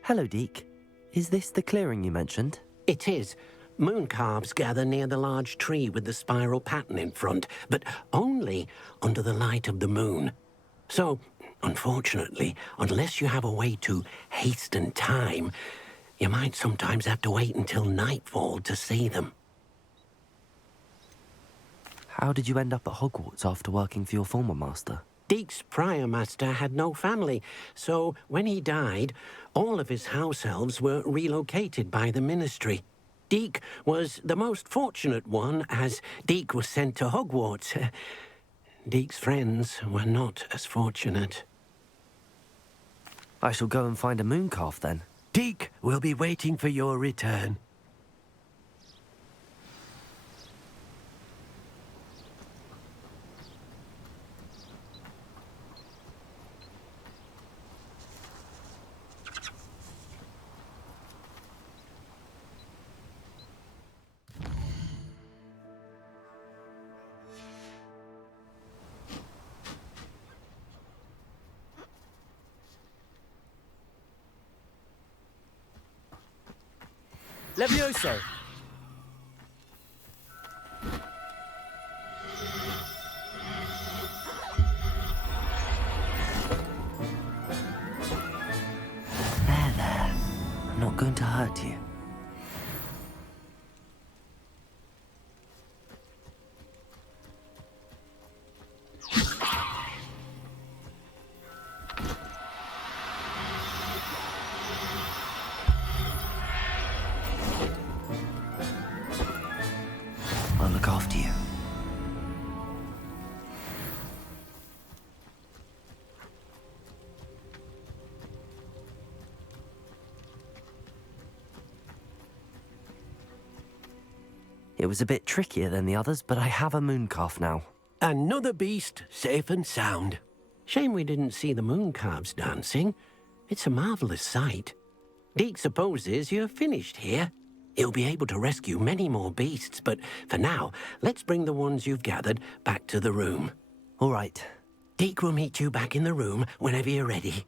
Hello, Deek. Is this the clearing you mentioned? It is. Moon calves gather near the large tree with the spiral pattern in front, but only under the light of the moon. So, unfortunately, unless you have a way to hasten time, you might sometimes have to wait until nightfall to see them. How did you end up at Hogwarts after working for your former master? Deek's prior master had no family, so when he died, all of his house elves were relocated by the ministry. Deek was the most fortunate one, as Deek was sent to Hogwarts. Deek's friends were not as fortunate. I shall go and find a moon calf then. Deek will be waiting for your return. Levioso! There. I'm not going to hurt you. I'll look after you. It was a bit trickier than the others, but I have a moon calf now. Another beast, safe and sound. Shame we didn't see the moon calves dancing. It's a marvelous sight. Deek supposes you're finished here. He'll be able to rescue many more beasts, but for now, let's bring the ones you've gathered back to the room. All right. Deek will meet you back in the room whenever you're ready.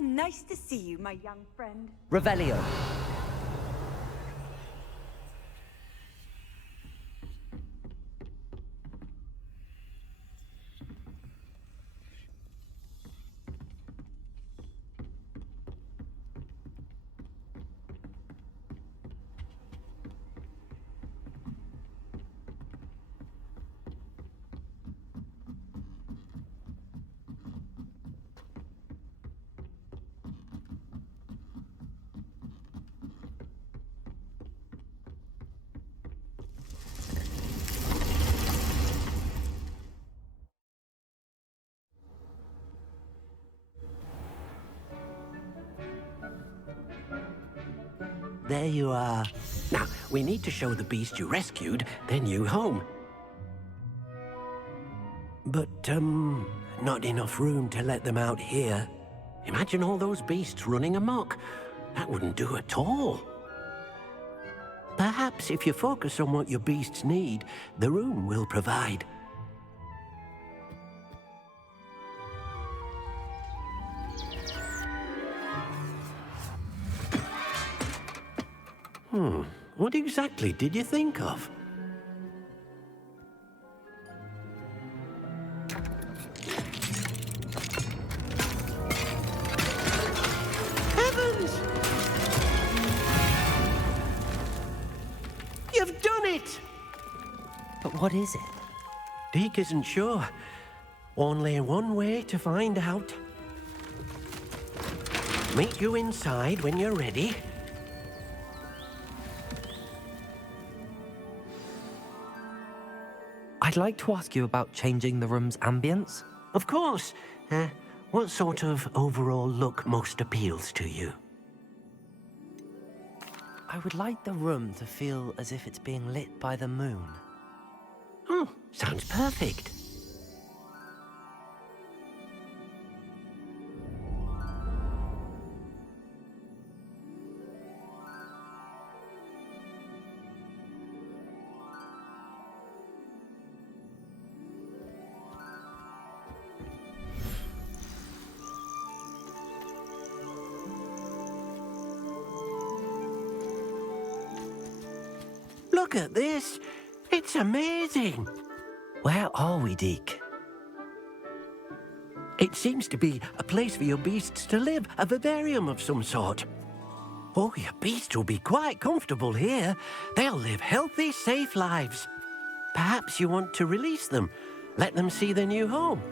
How nice to see you, my young friend. Revelio. There you are. Now, we need to show the beast you rescued their new home. But, not enough room to let them out here. Imagine all those beasts running amok. That wouldn't do at all. Perhaps if you focus on what your beasts need, the room will provide. What exactly did you think of? Heavens! You've done it! But what is it? Deke isn't sure. Only one way to find out. Meet you inside when you're ready. I'd like to ask you about changing the room's ambience. Of course. What sort of overall look most appeals to you? I would like the room to feel as if it's being lit by the moon. Oh, sounds perfect. Look at this. It's amazing. Where are we, Deke? It seems to be a place for your beasts to live, a vivarium of some sort. Oh, your beasts will be quite comfortable here. They'll live healthy, safe lives. Perhaps you want to release them, let them see their new home.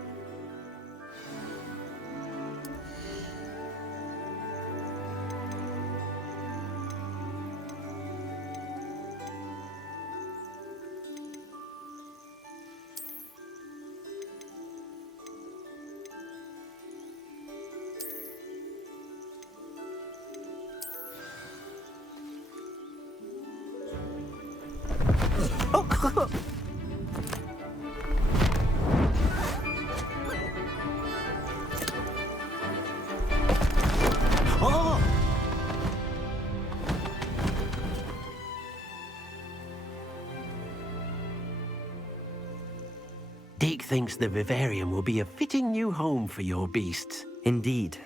Oh! Deke thinks the vivarium will be a fitting new home for your beasts. Indeed.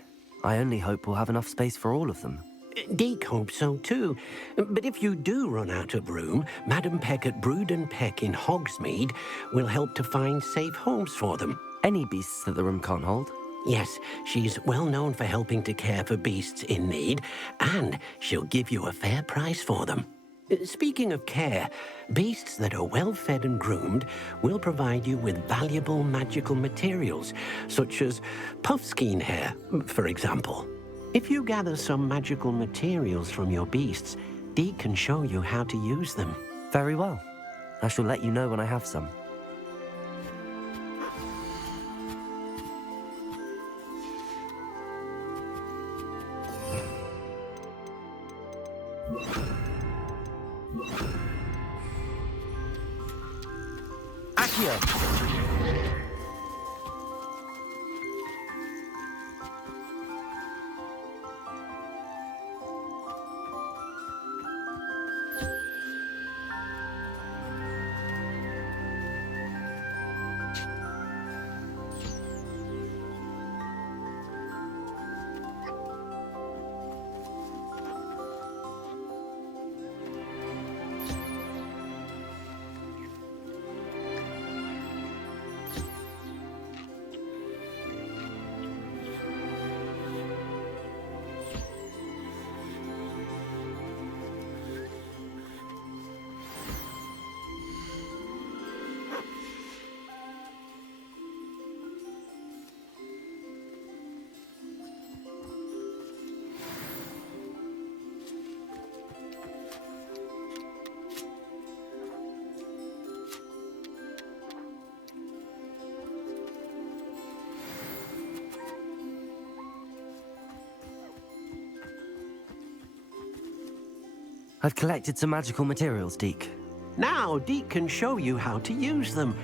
I only hope we'll have enough space for all of them. Deke hopes so too. But if you do run out of room, Madam Peck at Brood and Peck in Hogsmeade will help to find safe homes for them. Any beasts that the room can't hold? Yes, she's well known for helping to care for beasts in need, and she'll give you a fair price for them. Speaking of care, beasts that are well fed and groomed will provide you with valuable magical materials, such as puffskein hair, for example. If you gather some magical materials from your beasts, Deke can show you how to use them. Very well. I shall let you know when I have some. Accio! I've collected some magical materials, Deke. Now, Deke can show you how to use them.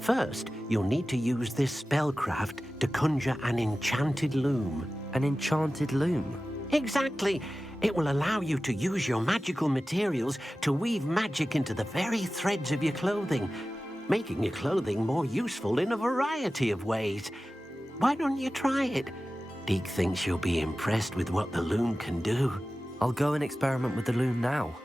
First, you'll need to use this spellcraft to conjure an enchanted loom. An enchanted loom? Exactly. It will allow you to use your magical materials to weave magic into the very threads of your clothing, making your clothing more useful in a variety of ways. Why don't you try it? Deke thinks you'll be impressed with what the loom can do. I'll go and experiment with the loom now.